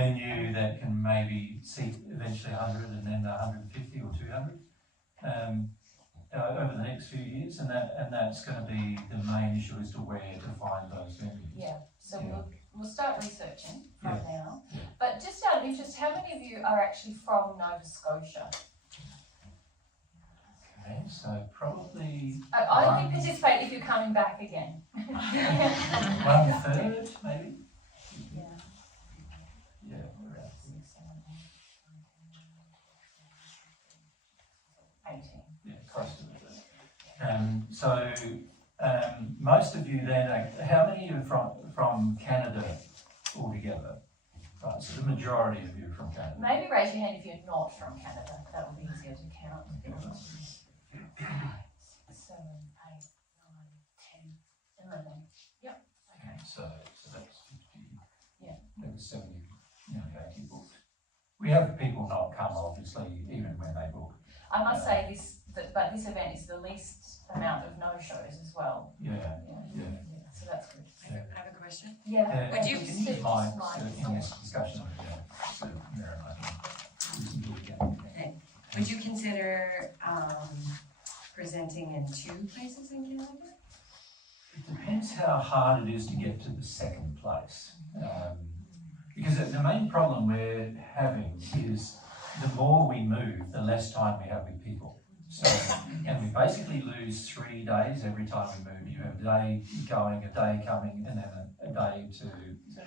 venue that can maybe seat eventually 100 and then 150 or 200 over the next few years, and that's going to be the main issue as to where to find those venues. Yeah, so we'll start researching from now. Yeah. But just out of interest, how many of you are actually from Nova Scotia? Okay, so probably only participate if you're coming back again. 1/3 maybe. Yeah. Yeah. 18. Yeah, close to it. So most of you then, how many are from Canada altogether? Right, so the majority of you are from Canada. Maybe raise your hand if you're not from Canada. That will be easier to count. 7, 8, 9, 10, 11. Yep. Okay, so that's 50. Yeah. That was 70, 80 booked. We have people not come, obviously, even when they book. I must say this event is the least amount of no-shows as well. Yeah. So that's good. I have a question. Yeah. Would you can use mine in this discussion? So Mary and I can do it again. Okay. Would you consider presenting in 2 places in Canada? It depends how hard it is to get to the second place. Because the main problem we're having is the more we move, the less time we have with people. So, and we basically lose 3 days every time we move. You have a day going, a day coming, and then a day to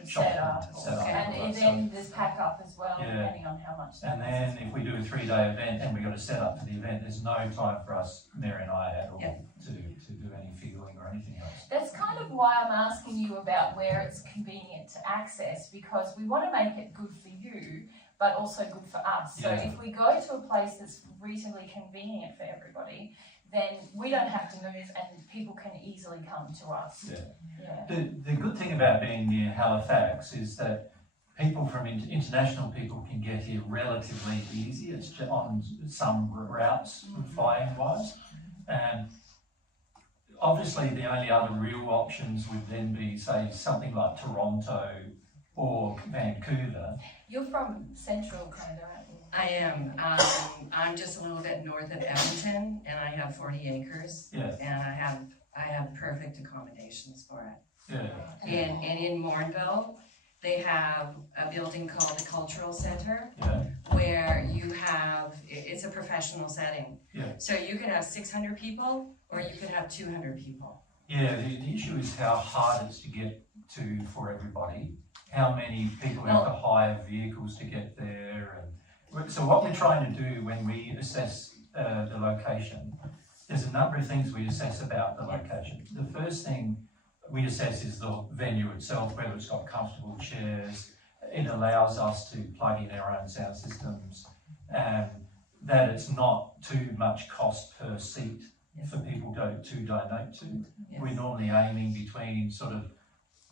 set up. And then there's pack up as well, depending on how much. And then if we do a 3-day event and we've got to set up for the event, there's no time for us, Mary and I, at all to do any feeling or anything else. That's kind of why I'm asking you about where it's convenient to access, because we want to make it good for you, but also good for us. So if we go to a place that's reasonably convenient for everybody, then we don't have to move and people can easily come to us. The good thing about being near Halifax is that people from international people can get here relatively easy. It's just on some routes, flying wise. And obviously the only other real options would then be, say, something like Toronto or Vancouver. You're from central Canada, aren't you? I am. I'm just a little bit north of Edmonton, and I have 40 acres. Yeah. And I have perfect accommodations for it. Yeah. In Morinville, they have a building called the Cultural Center, Yeah. where you have, it's a professional setting. Yeah. So you could have 600 people, or you could have 200 people. Yeah, the issue is how hard it's to get to for everybody. How many people have to hire vehicles to get there. And so what we're trying to do when we assess the location, there's a number of things we assess about the location. The first thing we assess is the venue itself, whether it's got comfortable chairs, it allows us to plug in our own sound systems, and that it's not too much cost per seat for people to donate to. We're normally aiming between sort of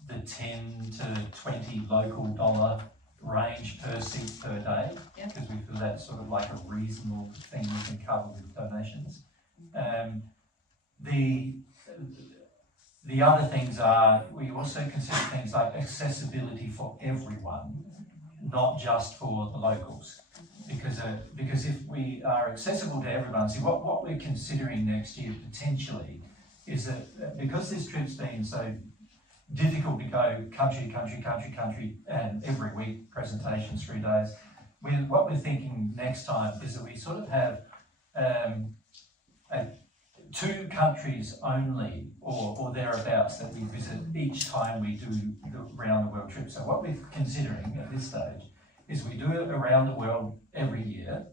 the 10 to 20 local dollar range per seat per day, because we feel that's sort of like a reasonable thing we can cover with donations. The other things are, we also consider things like accessibility for everyone, not just for the locals. Because if we are accessible to everyone, see what we're considering next year potentially is that because this trip's been so difficult to go country, and every week presentations 3 days, what we're thinking next time is that we sort of have 2 countries only, or thereabouts, that we visit each time we do the round the world trip. So what we're considering at this stage is we do it around the world every year,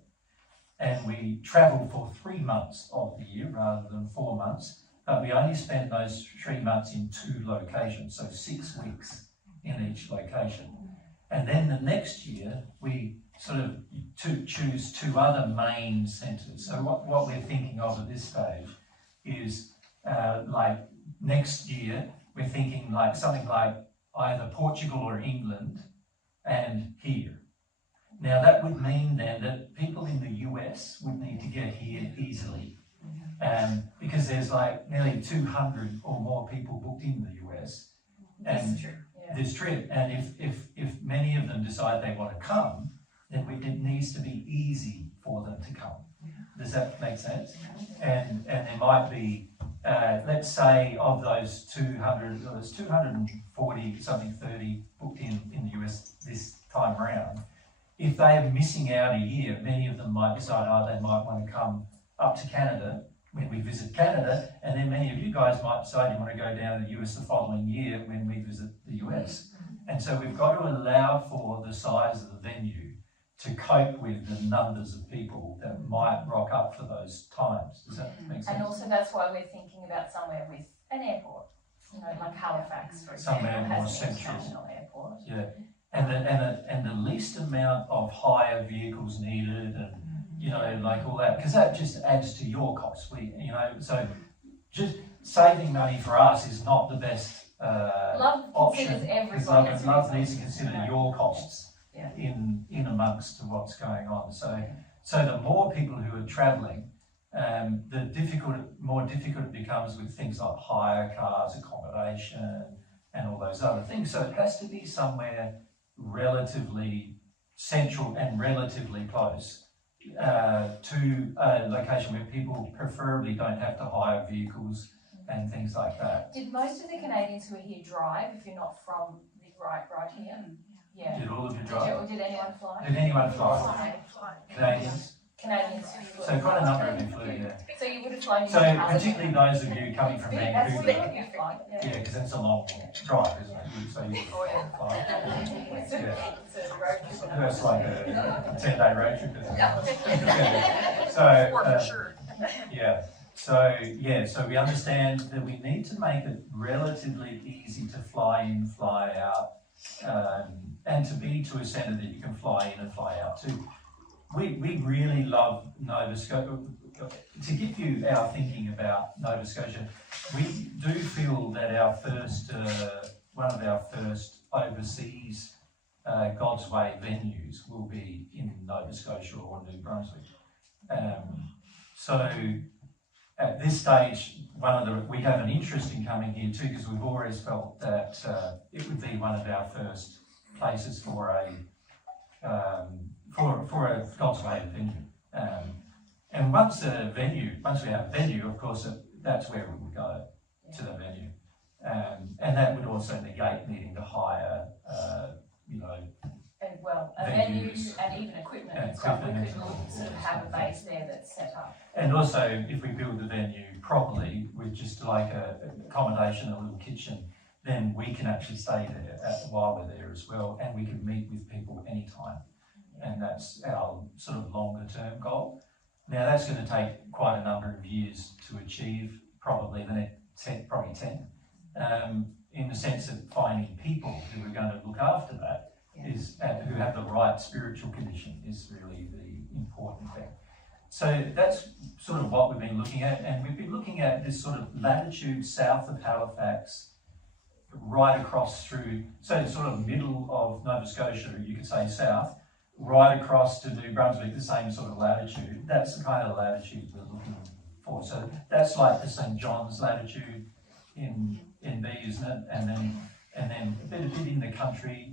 and we travel for 3 months of the year rather than 4 months, but we only spend those 3 months in 2 locations, so 6 weeks in each location. And then the next year, we sort of choose 2 other main centres. So what we're thinking of at this stage is like next year, we're thinking like something like either Portugal or England and here. Now that would mean then that people in the US would need to get here easily. Because there's like nearly 200 or more people booked in the US. That's true. this trip. And if many of them decide they want to come, then it needs to be easy for them to come. Does that make sense? And there might be, let's say of those 200, there's 240 something 30 booked in the US this time around. If they're missing out a year, many of them might decide, they might want to come up to Canada when we visit Canada, and then many of you guys might decide you want to go down to the US the following year when we visit the US. And so we've got to allow for the size of the venue to cope with the numbers of people that might rock up for those times. Does that make sense? And also that's why we're thinking about somewhere with an airport, like Halifax, for example, Somewhere more has an central. international airport. Yeah, and the least amount of hire vehicles needed, and like all that, because that just adds to your costs. So just saving money for us is not the best option, because love needs to consider your costs in amongst what's going on. So the more people who are travelling, the more difficult it becomes with things like hire cars, accommodation, and all those other things. So it has to be somewhere relatively central and relatively close to a location where people preferably don't have to hire vehicles and things like that. Did most of the Canadians who are here drive, if you're not from the right here? Yeah. Did all of you drive? Did anyone fly? Did anyone fly? Canadians? Canadians who flew. So quite a number of them flew, yeah. So you would have flown in So Canada. particularly those of you coming from That's Vancouver. what you fly. Yeah, because that's a long drive, isn't it? So you fly. Yeah. That's like a 10-day road trip, isn't it? Yeah. So, yeah. So we understand that we need to make it relatively easy to fly in, fly out, and to be to a centre that you can fly in and fly out to. We really love Nova Scotia. To give you our thinking about Nova Scotia, we do feel that our first, one of our first overseas God's Way venues will be in Nova Scotia or New Brunswick. So at this stage, we have an interest in coming here too, because we've always felt that it would be one of our first places for a God's Way venue. And once we have a venue, of course, that's where we would go, to the venue. And that would also negate needing to hire, a venue and even equipment. And So we equipment could and sort of have a base there that's set up. And also, if we build the venue properly with just like a accommodation, a little kitchen, then we can actually stay there while we're there as well, and we can meet with people anytime. And that's our sort of longer term goal. Now that's going to take quite a number of years to achieve, probably 10, in the sense of finding people who are going to look after that, who have the right spiritual condition is really the important thing. So that's sort of what we've been looking at, and we've been looking at this sort of latitude south of Halifax, right across through, so sort of middle of Nova Scotia, you could say south, right across to New Brunswick, the same sort of latitude. That's the kind of latitude we're looking for. So that's like the St. John's latitude in B, isn't it? And then a bit in the country,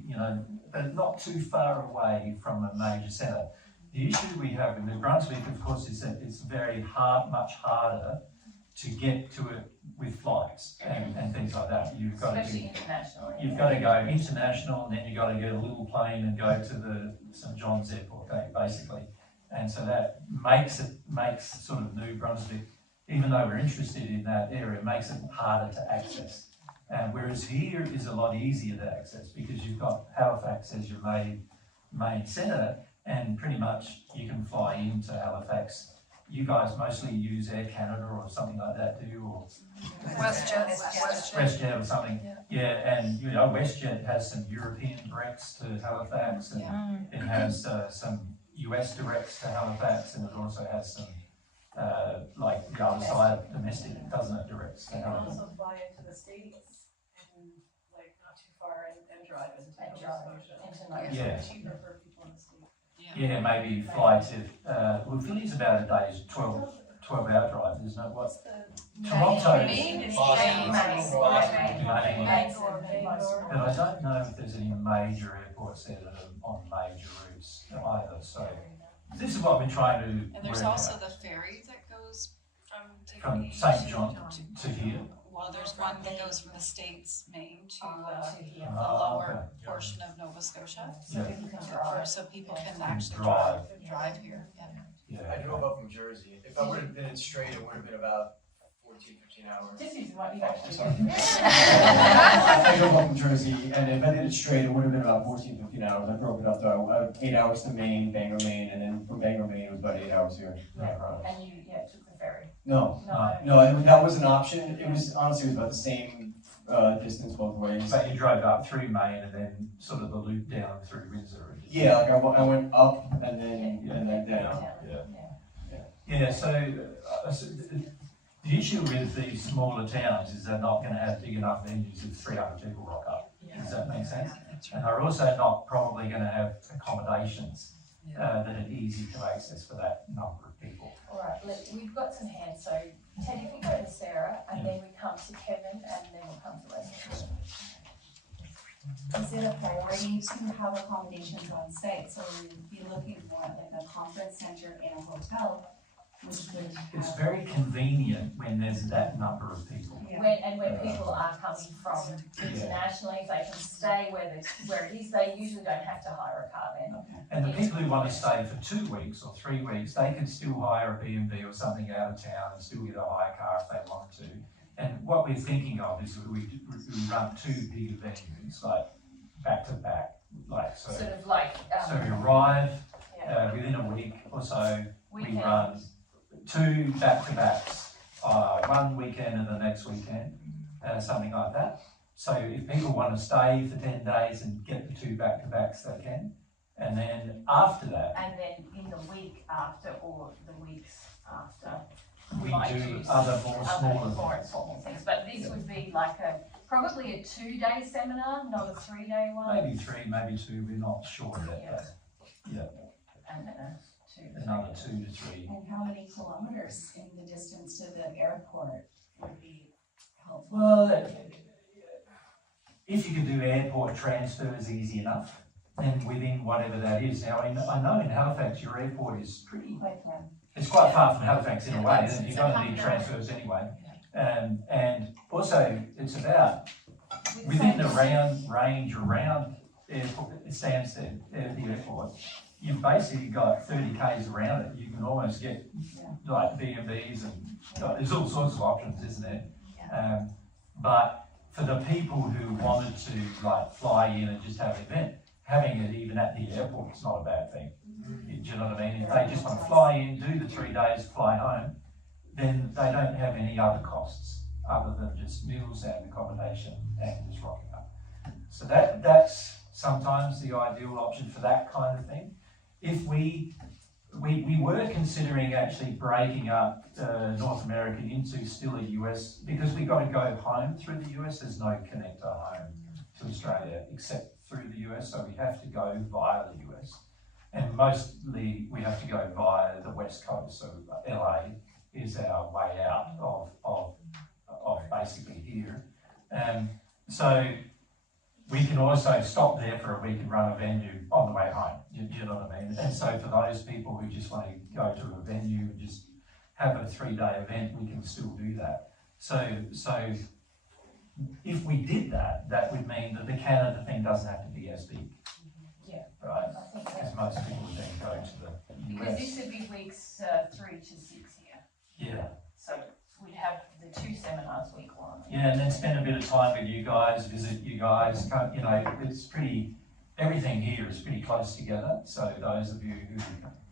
but not too far away from a major centre. The issue we have in New Brunswick, of course, is that it's much harder to get to it with flights and things like that. Especially internationally. You've got to go international, and then you've got to get a little plane and go to the St. John's Airport, basically. And so that makes sort of New Brunswick, even though we're interested in that area, makes it harder to access. Whereas here is a lot easier to access because you've got Halifax as your main centre, and pretty much you can fly into Halifax. You guys mostly use Air Canada or something like that, do you? Or WestJet or something. Yeah, and WestJet has some European directs to Halifax, and it has some US directs to Halifax, and it also has some like the other side, domestic, doesn't it, directs to Halifax. You can also fly into the States and like not too far and drive into Nova Scotia. Yeah. It's cheaper for people in the States. Yeah, maybe fly to, well, Philly's about a day's 12 12-hour drive, isn't it? What? What's the? Toronto. Maine is Boston. Maine. Bangor. But I don't know if there's any major airports there that are on major routes either, so this is what we're trying to And there's work also out. the ferry that goes From Digby St. John to here. Well, there's one that goes from the States, Maine, to To here. the lower portion of Nova Scotia. So people can drive. So people can actually Drive. drive here, yeah. I drove up from Jersey. If I would have been it straight, it would have been about 14, 15 hours. Just using what you Oh, actually. sorry. I drove up from Jersey, and if I did it straight, it would have been about 14, 15 hours. I broke it up though, 8 hours to Maine, Bangor, Maine, and then from Bangor, Maine, it was about 8 hours here. And you, took the ferry. No, No. that was an option. It was, honestly, it was about the same, distance both ways. But you drove up through Maine and then sort of the loop down through Windsor. Yeah, like I went up and then down. Yeah, so the issue with these smaller towns is they're not gonna have big enough venues if 300 people rock up. Does that make sense? And they're also not probably gonna have accommodations that are easy to access for that number of people. All right, we've got some hands, so Ted, if we go to Sarah, and then we come to Kevin, and then we'll come to Leslie. Is it a priority to have accommodations on site, so we'd be looking more at like a conference center and a hotel, which would It's have. very convenient when there's that number of people. Yeah. When people are coming from internationally, they can stay where it is, they usually don't have to hire a car then. Okay. And the people who want to stay for 2 weeks or 3 weeks, they can still hire a B&B or something out of town and still get a hire car if they want to. And what we're thinking of is that we run 2 bigger venues, like back to back, like so. Sort of like, So we arrive yeah, within a week or so. We weekend. run 2 back to backs, one weekend and the next weekend, something like that. So if people want to stay for 10 days and get the 2 back to backs, they can. And then after that, And then in the week after or the weeks after, we might do do other more other smaller more things. informal things. But this would be like probably a 2-day seminar, not a 3-day one. Maybe 3, maybe 2, we're not sure yet, And then a 2. but another 2 to 3. And how many kilometers in the distance to the airport would be helpful? Well, if you can do airport transfers easy enough, then within whatever that is. Now, I know in Halifax, your airport is pretty, Quite far. it's quite far from Halifax in a way, and It's you're a going to need 100 transfers anyway. And also, it's about within the range around airport, Stansted, the airport, you've basically got 30 k's around it. You can almost get like B&Bs and there's all sorts of options, isn't there? But for the people who wanted to like fly in and just have an event, having it even at the airport is not a bad thing. Do you know what I mean? If they just want to fly in, do the 3 days, fly home, then they don't have any other costs other than just meals and accommodation and just rocking up. So that's sometimes the ideal option for that kind of thing. If we were considering actually breaking up North America into still a US, because we've got to go home through the US, there's no connector home to Australia except through the US, so we have to go via the US. And mostly we have to go via the West Coast, so LA is our way out of basically here. So we can also stop there for a week and run a venue on the way home. You know what I mean? And so for those people who just want to go to a venue and just have a 3-day event, we can still do that. So if we did that, that would mean that the Canada thing doesn't have to be as big. Yeah. Right? I think Because that, most people then go to the because US. this would be weeks 3 to 6 here. Yeah. So we'd have the 2 seminars week 1. Yeah, and then spend a bit of time with you guys, visit you guys, you know, it's pretty, everything here is pretty close together. So those of you who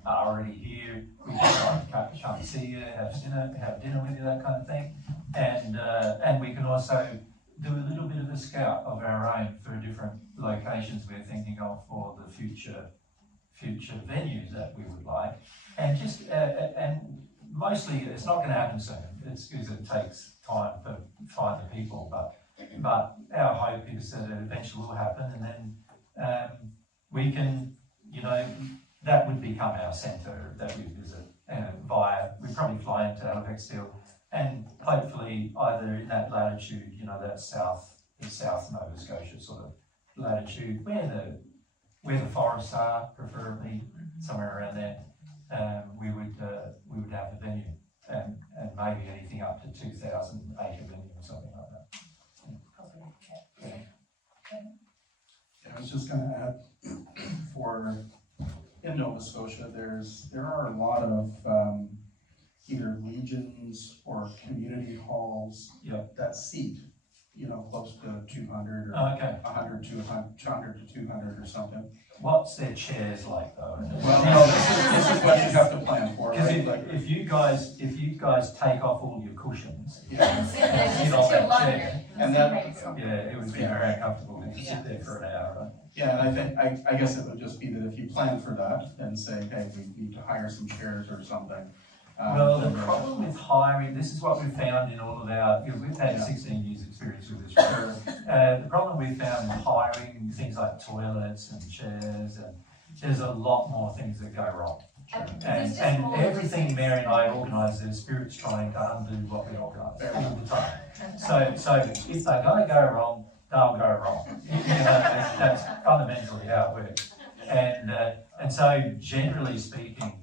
are already here, we can come see you, have dinner with you, that kind of thing. And we can also do a little bit of a scout of our own for different locations we're thinking of for the future venues that we would like. And just, and mostly it's not going to happen soon. It's because it takes time to find the people, but our hope is that it eventually will happen, and then we can, you know, that would become our centre that we visit we probably fly into Halifax still, and hopefully either in that latitude, you know, that the South Nova Scotia sort of latitude, where the forests are, preferably somewhere around there, we would have the venue, and maybe anything up to 2,000 acre venue or something like that. Yeah, I was just gonna add, in Nova Scotia, there are a lot of, either legions or community halls Yep. that seat, you know, close to 200 or Oh, okay. 100 to 200 or something. What's their chairs like though? Well, no, this is what you have to plan for, Because right? Like, if you guys take off all your cushions, yeah, And sit there Sit just on until that longer. chair. And then- yeah, it would be very uncomfortable if you sit there for an hour. Right? yeah, and I guess it would just be that if you plan for that, then say, okay, we need to hire some chairs or something. Well, the then problem with hiring, this is what we've found in all of our, we've had 16 years experience with this. The problem we've found with hiring things like toilets and chairs, and there's a lot more things that go wrong. And everything Mary and I organise, the Spirit's trying to undo what we organise all the time. So if they're going to go wrong, they'll go wrong. You know, that's fundamentally how it works. And so generally speaking,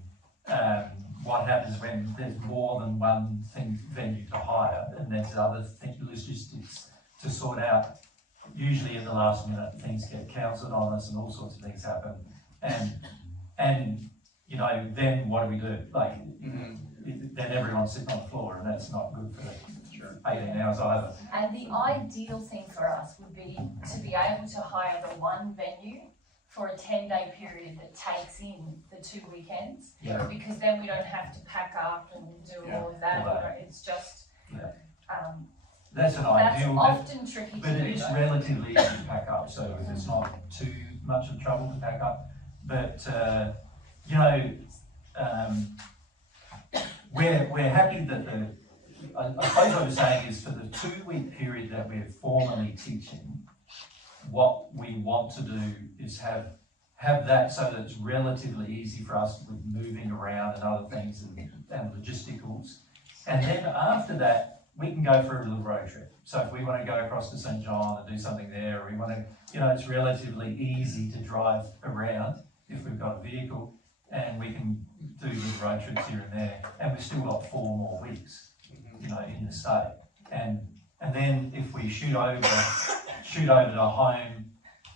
what happens when there's more than one venue to hire, and there's other logistics to sort out. Usually in the last minute, things get cancelled on us, and all sorts of things happen. And you know, then what do? Like, then everyone's sitting on the floor, and that's not good for 18 hours either. And the ideal thing for us would be to be able to hire the one venue for a 10-day period that takes in the 2 weekends, Yeah. because then we don't have to pack up and do all of that. All that. You know, it's just That's an that's ideal, but often tricky it to do. is though. relatively easy to pack up, so it's not too much of trouble to pack up. But you know, we're happy that I suppose what I'm saying is for the 2-week period that we're formally teaching, what we want to do is have that so that it's relatively easy for us with moving around and other things and logisticals. And then after that, we can go for a little road trip. So if we want to go across to St. John and do something there, or we want to, you know, it's relatively easy to drive around if we've got a vehicle, and we can do little road trips here and there. And we've still got 4 more weeks, you know, in the state. And then if we shoot over to home,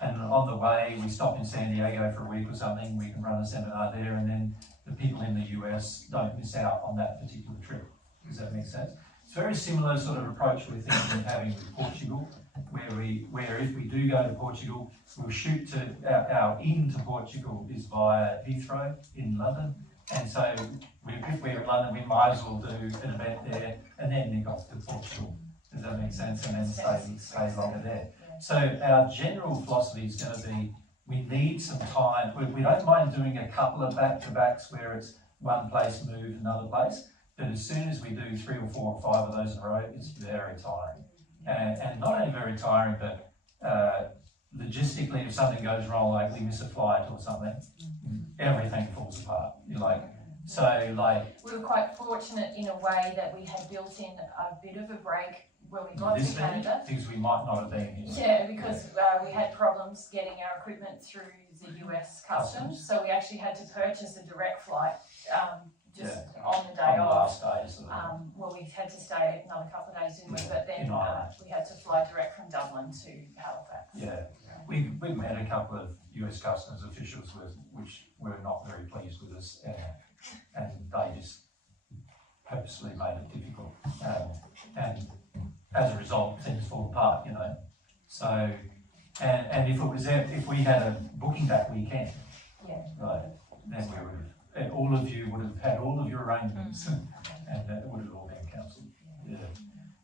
and on the way we stop in San Diego for a week or something, we can run a seminar there, and then the people in the US don't miss out on that particular trip. Does that make sense? It's a very similar sort of approach we're thinking of having with Portugal, where if we do go to Portugal, we'll shoot to our into Portugal is via Heathrow in London, and so if we're in London, we might as well do an event there and then nick off to Portugal. Does that make sense? And then stay longer there. So our general philosophy is going to be, we need some time. We don't mind doing a couple of back-to-backs where it's one place move another place, but as soon as we do 3 or 4 or 5 of those in a row, it's very tiring. And not only very tiring, but logistically, if something goes wrong, like we miss a flight or something, everything falls apart. You're like, we were quite fortunate in a way that we had built in a bit of a break when we got to Canada. Things we might not have been here. Yeah, because we had problems getting our equipment through the US customs, so we actually had to purchase a direct flight just on the day On the off. last day, sort of. Well, we had to stay another couple of days, didn't we? But then In Ireland. we had to fly direct from Dublin to Halifax. Yeah, we've met a couple of US customs officials which were not very pleased with us, and they just purposely made it difficult. And as a result, things fall apart, you know. So, and if we had a booking that weekend, right, then we would have, all of you would have had all of your arrangements, and that would have all been cancelled. Yeah.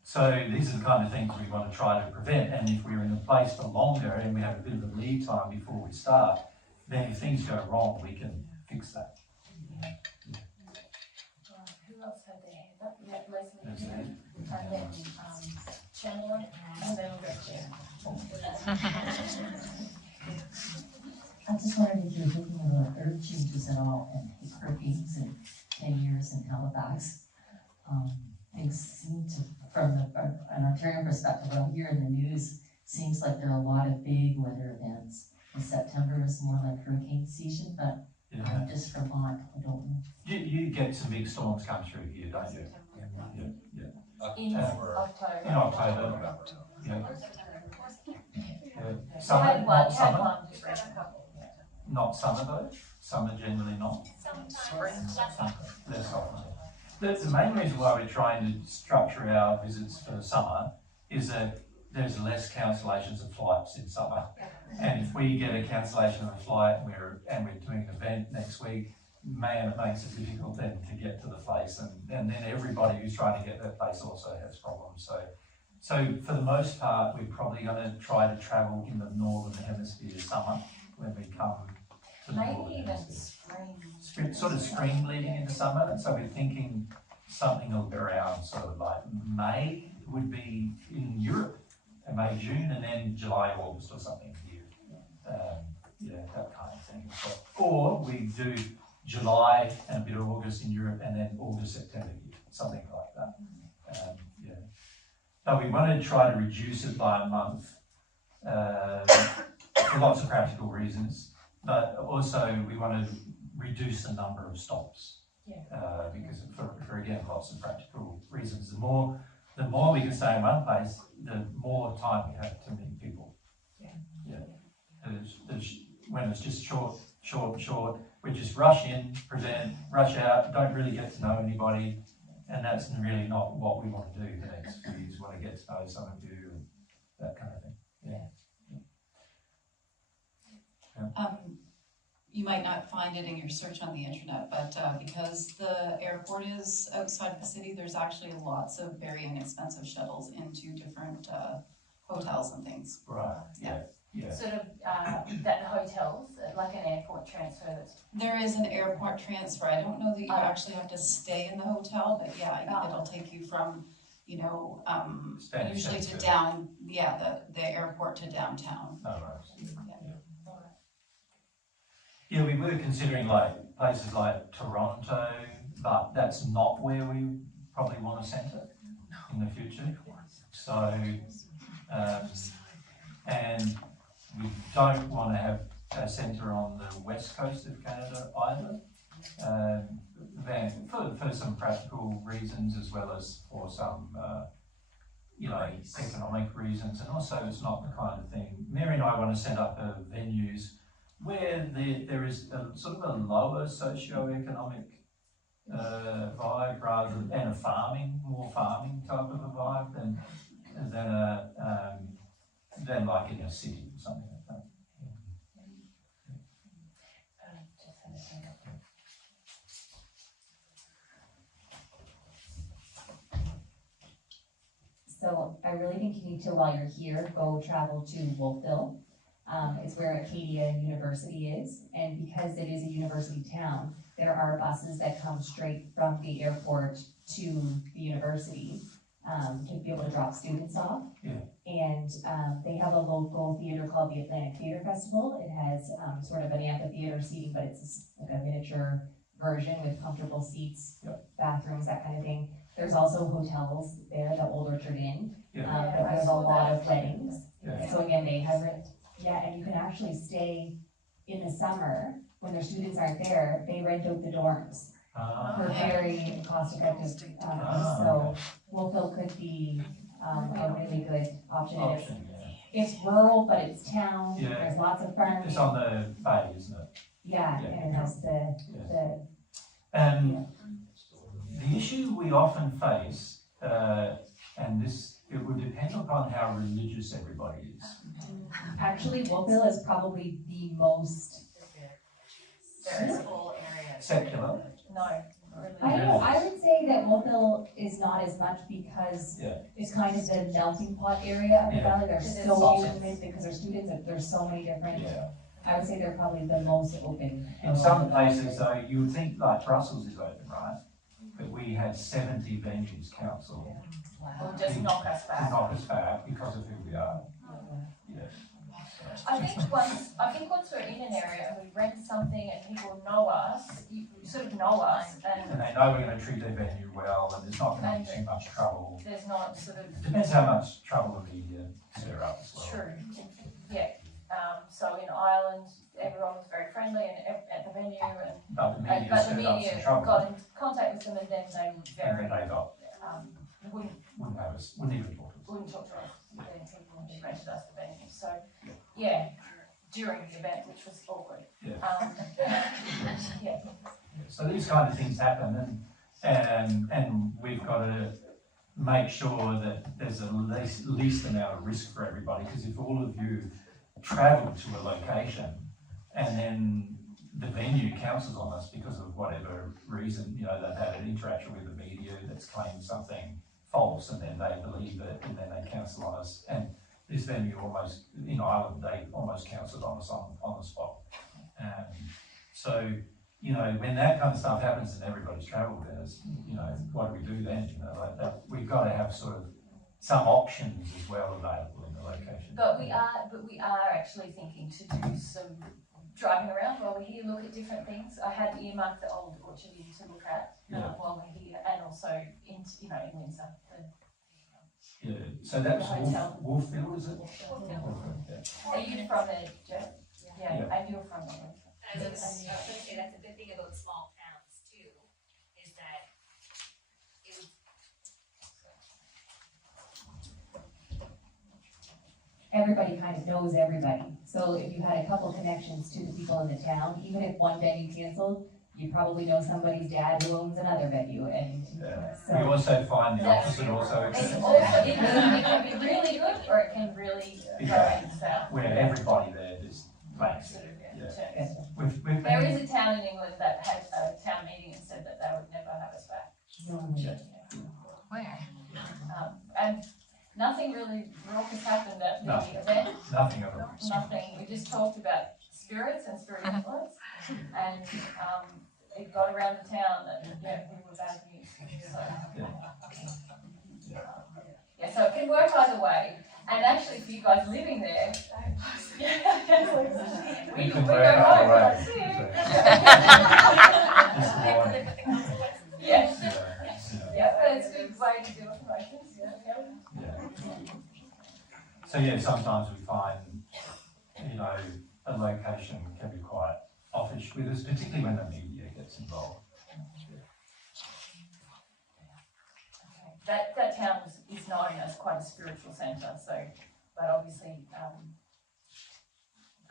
So these are the kind of things we want to try to prevent. And if we're in a place for longer and we have a bit of a lead time before we start, then if things go wrong, we can fix that. Who else had their hand up? We had Leslie That's here, it. and then Chandler, and then we'll go to I just wondered if you're thinking of weather changes at all, and hurricanes in 10 years in Halifax. Things seem to, from an Ontario perspective, what I'm hearing in the news, seems like there are a lot of big weather events. And September is more like hurricane season, but Yeah. just Vermont, I don't know. You get some big storms come through here, don't you? In October. In October, yeah. We Summer, had one, not we had summer, one just recently. not summer though, summer generally not. Less often. The main reason why we're trying to structure our visits for the summer is that there's less cancellations of flights in summer. And if we get a cancellation of a flight and we're doing an event next week, man, it makes it difficult then to get to the place, and then everybody who's trying to get to that place also has problems. So for the most part, we're probably going to try to travel in the northern hemisphere summer when we come to the Maybe northern even hemisphere. spring. Sort of spring bleeding into summer, and so we're thinking something around sort of like May would be in Europe, and May, June, and then July, August or something here. That kind of thing. Or we do July and a bit of August in Europe, and then August, September here, something like that. But we want to try to reduce it by a month for lots of practical reasons, but also we want to reduce the number of stops. Because for again, lots of practical reasons. The more we can stay in one place, the more time we have to meet people. When it's just short, we just rush in, present, rush out, don't really get to know anybody, and that's really not what we want to do the next few years. We want to get to know some of you and that kind of thing. You might not find it in your search on the internet, but because the airport is outside the city, there's actually lots of very inexpensive shuttles into different hotels and things. Right. Yeah. Sort of that hotels, like an airport transfer that's. There is an airport transfer. I don't know that you actually have to stay in the hotel, but yeah, it'll take you from, usually to the airport to downtown. Oh, right. Yeah, we were considering like places like Toronto, but that's not where we probably want to centre in the future. So, and we don't want to have a centre on the west coast of Canada either, for some practical reasons as well as for some, economic reasons, and also it's not the kind of thing. Mary and I want to set up venues where there is a sort of a lower socio-economic vibe rather than more farming type of a vibe than like in a city or something like that. So I really think you need to, while you're here, go travel to Wolfville. It's where Acadia University is, and because it is a university town, there are buses that come straight from the airport to the university to be able to drop students off. Yeah. And they have a local theater called the Atlantic Theater Festival. It has sort of an amphitheater seating, but it's like a miniature version with comfortable seats, bathrooms, that kind of thing. There's also hotels there, the Old Orchard Inn, that there's a lot of weddings. So again, they have it. Yeah, and you can actually stay in the summer when their students aren't there. They rent out the dorms for very cost-effective. So Wolfville could be a really good option. It's rural, but it's town. Yeah. There's lots of farming. It's on the bay, isn't it? Yeah, and it has the the issue we often face, and it would depend upon how religious everybody is. Actually, Wolfville is probably the most Versatile area. Secular. No. I would say that Wolfville is not as much because it's kind of the melting pot area of the valley. There's so many, because their students, there's so many different. I would say they're probably the most open. In some places though, you would think like Brussels is open, right? But we had 70 venues council. Will just knock us To back. knock us back because of who we are. I think once we're in an area and we rent something and people know us, you sort of know us, And they know we're going to treat their venue well, and there's not going to be too much trouble. there's not sort of. It depends how much trouble the media stir up as well. True, yeah. So in Ireland, everyone was very friendly and at the venue, and But the media but the stirred up media some trouble. got in contact with them, and then they were very And then they got, wouldn't wouldn't even talk to us. wouldn't talk to us. Then people who rented us the venue. So yeah, during the event, which was awkward. Yeah. Yeah. So these kind of things happen, and we've got to make sure that there's a least amount of risk for everybody, because if all of you travel to a location and then the venue cancels on us because of whatever reason, you know, they've had an interaction with the media that's claimed something false, and then they believe it, and then they cancel on us. And this venue almost, in Ireland, they almost cancelled on us on the spot. So, you know, when that kind of stuff happens and everybody's travelled, then it's, you know, what do we do then? You know, like that, we've got to have sort of some options as well available in the location. But we are actually thinking to do some driving around while we're here, look at different things. I had earmarked the old Orchard Inn to look at while we're here, and also in Windsor. Yeah, so that was hotel. Wolffield, is it? Wolffield. Yeah. Are you from there, Jeff? Yeah, and you're from there. I was gonna say, that's a good thing about small towns too, is that it was. Everybody kind of knows everybody. So if you had a couple connections to the people in the town, even if one venue canceled, you probably know somebody's dad who owns another venue, and Yeah. so. We also find the opposite also It exists, can be really good, or it can really go south. where everybody there just makes Sort it. of, Yeah. turns. We've There been, is a town in England that had a town meeting and said that they would never have us back. Where? And nothing really raucous happened at the No. event, nothing of it. nothing, we just talked about spirits and spirit influence, and, it got around the town that, yeah, we were bad news, so. Yeah, so it can work either way, and actually for you guys living there, we You go can work home, either way, that's it. This morning. Yeah, Yeah. yeah, but it's a good way to deal with emotions, Yeah. So yeah, sometimes we find, you know, a location can be quite offish with us, particularly when the media gets involved. That town is known as quite a spiritual centre, so, but obviously,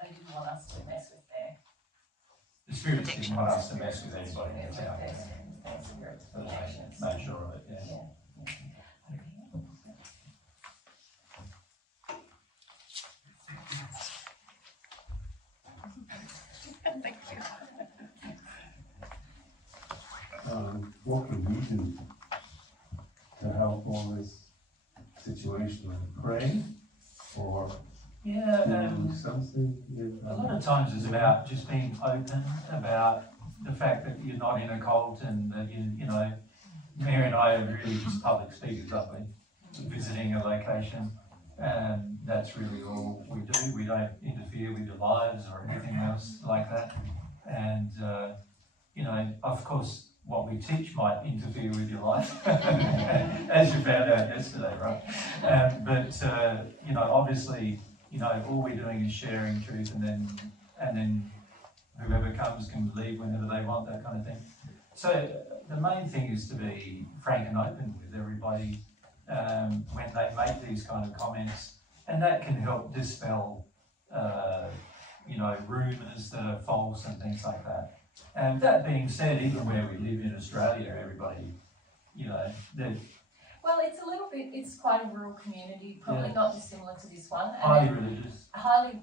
they didn't want us to mess with The spirits didn't want us to mess with anybody in the town, their spirit so they connections. made sure of it, yeah. What can we do to help on this situation? Pray or Yeah, do something? a lot of times it's about just being open about the fact that you're not in a cult, and that you know, Mary and I are really just public speakers, aren't we? Visiting a location, and that's really all we do. We don't interfere with your lives or anything else like that. And you know, of course, what we teach might interfere with your life, as you found out yesterday, right? But you know, obviously, you know, all we're doing is sharing truth, and then whoever comes can leave whenever they want, that kind of thing. So the main thing is to be frank and open with everybody when they make these kind of comments, and that can help dispel, you know, rumours that are false and things like that. And that being said, even where we live in Australia, everybody, you know, they're Well, it's a little bit, it's quite a rural community, probably not dissimilar to this one. And highly religious. highly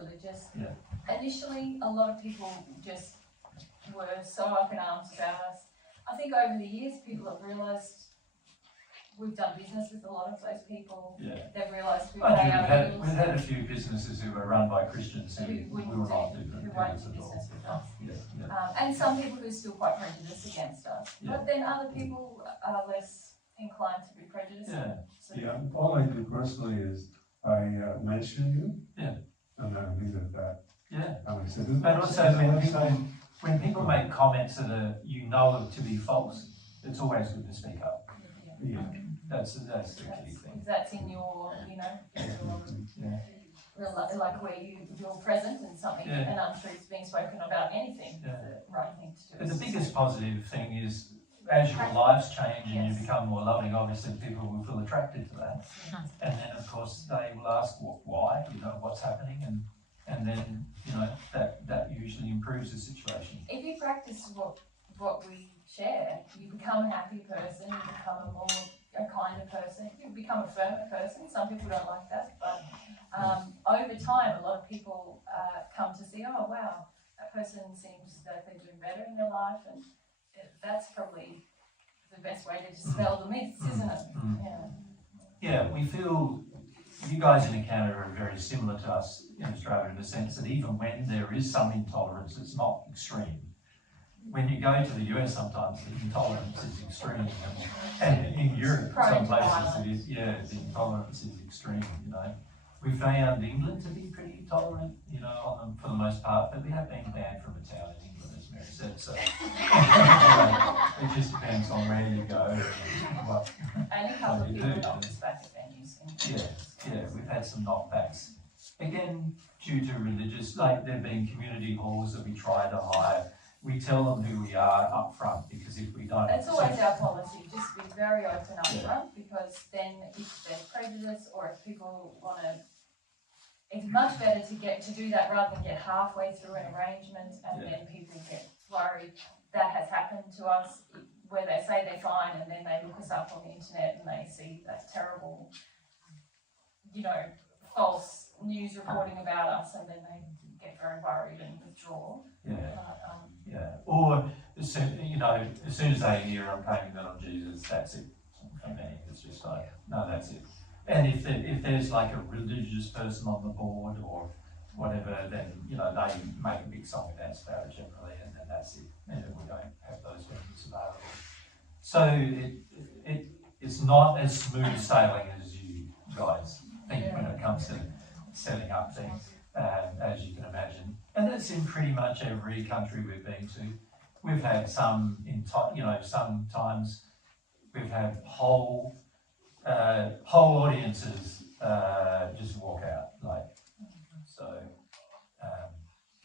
religious. Yeah. Initially, a lot of people just were so up in arms about us. I think over the years, people have realised we've done business with a lot of those people. Yeah. They've realised who Mind they you, are. we've had a few businesses who are run by Christians who who will not do who that won't do at all. business with us. Yeah. And some people who are still quite prejudiced against us. Yeah. But then other people are less inclined to be prejudiced. Yeah. So- Yeah, all I do personally is I mention you. Yeah. and then visit that. Yeah. And we said, But also when people make comments that are, you know to be false, it's always good to speak up. Yeah. That's the key thing. That's in your, you know, Yeah. like where you're present and something, Yeah. an untruth being spoken about anything, Yeah. the right thing to do. But the biggest positive thing is, as your lives change and Yes. you become more loving, obviously people will feel attracted to that. And then of course they will ask why, you know, what's happening, and then, you know, that usually improves the situation. If you practice what we share, you become a happy person, you become a kinder person, you become a firmer person. Some people don't like that, but over time, a lot of people come to see, oh wow, that person seems that they're doing better in their life, and that's probably the best way to dispel the myths, isn't it? Yeah. Yeah, we feel you guys in Canada are very similar to us in Australia in the sense that even when there is some intolerance, it's not extreme. When you go to the US, sometimes the intolerance is extreme, and in Europe, some places it is. Yeah, the intolerance is extreme. You know, we found England to be pretty tolerant, you know, on them for the most part, but we have been banned from a town in England, as Mary said. So it just depends on where you go and what. And a couple of you people do. knocked us back at venues. Yeah, we've had some knockbacks. Again, due to religious, like there have been community halls that we try to hire. We tell them who we are up front, because if we don't... That's always our policy, just be very open up front, because then if there's prejudice or if people want to... It's much better to do that rather than get halfway through an arrangement and then people get worried. That has happened to us, where they say they're fine and then they look us up on the internet and they see that terrible, you know, false news reporting about us, and then they get very worried and withdraw. Yeah, or as soon, you know, as soon as they hear I'm claiming that I'm Jesus, that's it for me. It's just like, no, that's it. And if there's like a religious person on the board or whatever, then, you know, they make a big song and dance about it generally, and then that's it. And we don't have those venues available. So it's not as smooth sailing as you guys think when it comes to setting up things, as you can imagine. And that's in pretty much every country we've been to. We've had some, sometimes we've had whole audiences just walk out, like, so,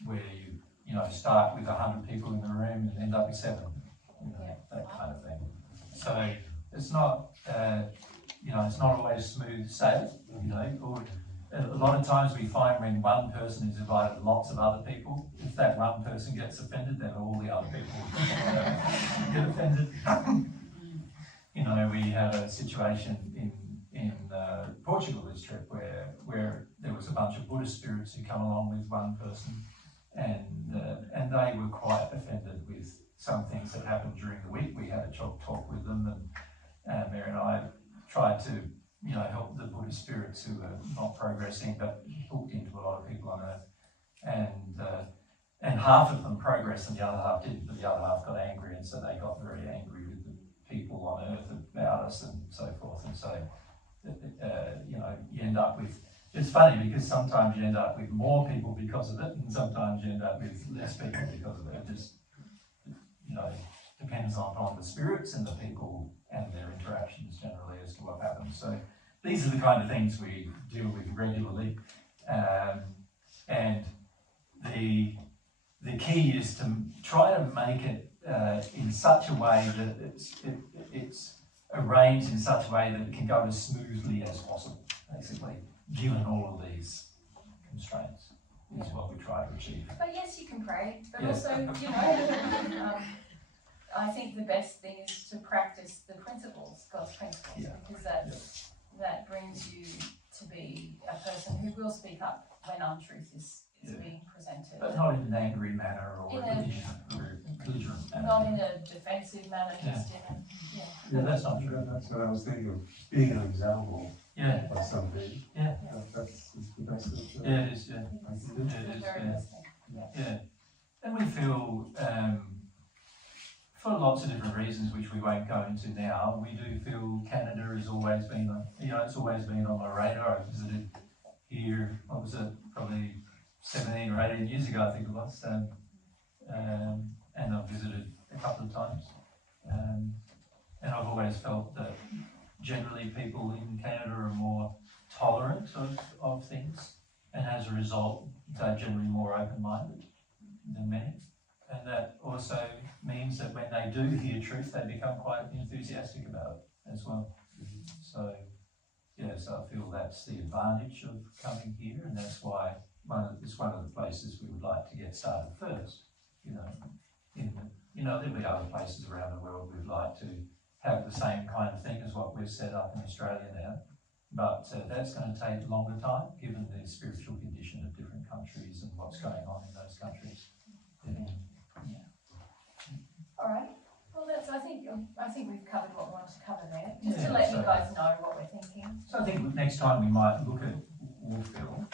where you know, start with 100 people in the room and end up with 7, you know, that kind of thing. So it's not, it's not always smooth sailing, you know, or a lot of times we find when one person has invited lots of other people, if that one person gets offended, then all the other people get offended. You know, we had a situation in Portugal this trip where there was a bunch of Buddhist spirits who come along with one person, and they were quite offended with some things that happened during the week. We had a talk with them, and Mary and I tried to, you know, help the Buddhist spirits who are not progressing, but hooked into a lot of people on Earth. And half of them progressed and the other half didn't, but the other half got angry, and so they got very angry with the people on Earth about us and so forth. And so, you know, you end up with, it's funny because sometimes you end up with more people because of it, and sometimes you end up with less people because of it. It just, you know, depends on the spirits and the people and their interactions generally as to what happens. So these are the kind of things we deal with regularly, and the key is to try to make it in such a way that it's arranged in such a way that it can go as smoothly as possible, basically, given all of these constraints, is what we try to achieve. But yes, you can pray, but also, you know, I think the best thing is to practice the principles, God's principles, because that brings you to be a person who will speak up when untruth is being presented. But not in an angry manner or belligerent manner. Not in a defensive manner, just in a, Yeah, that's not true. That's what I was thinking of, being an example of something. Yeah. That's the best of it. Yeah, it is, yeah. It's It is, very yeah. listening. Yeah. And we feel, for lots of different reasons, which we won't go into now, we do feel Canada has always been, it's always been on my radar. I visited here, what was it, probably 17 or 18 years ago, I think it was, and I've visited a couple of times. And I've always felt that generally people in Canada are more tolerant of things, and as a result, they're generally more open-minded than many. And that also means that when they do hear truth, they become quite enthusiastic about it as well. So, yeah, so I feel that's the advantage of coming here, and that's why it's one of the places we would like to get started first. There'll be other places around the world we'd like to have the same kind of thing as what we've set up in Australia now. But that's going to take a longer time, given the spiritual condition of different countries and what's going on in those countries. All right. Well, I think we've covered what we wanted to cover there. Just to let you guys know what we're thinking. So I think next time we might look at Wolfville,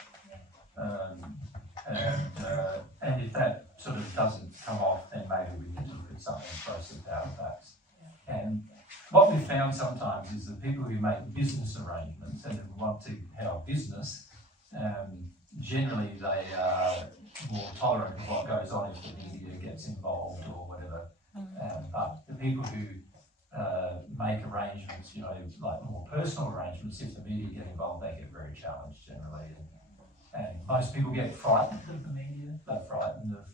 and if that sort of doesn't come off, then maybe we can look at something closer to Halifax. And what we've found sometimes is that people who make business arrangements and want to have business, generally they are more tolerant of what goes on if the media gets involved or whatever. But the people who make arrangements, like more personal arrangements, if the media get involved, they get very challenged generally. And most people get frightened of the media. They're frightened of,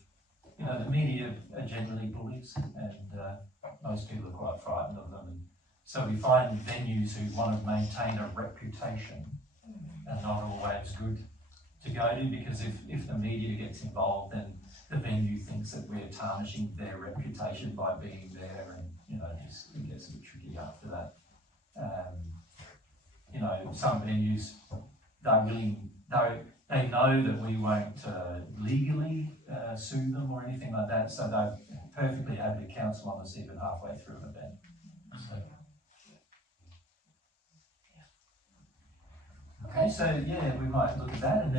the media are generally bullies, and most people are quite frightened of them. And so we find venues who want to maintain a reputation are not always good to go to, because if the media gets involved, then the venue thinks that we're tarnishing their reputation by being there, and it gets a bit tricky after that. Some venues, they know that we won't legally sue them or anything like that, so they're perfectly able to cancel on us even halfway through an event. Okay, so yeah, we might look at that,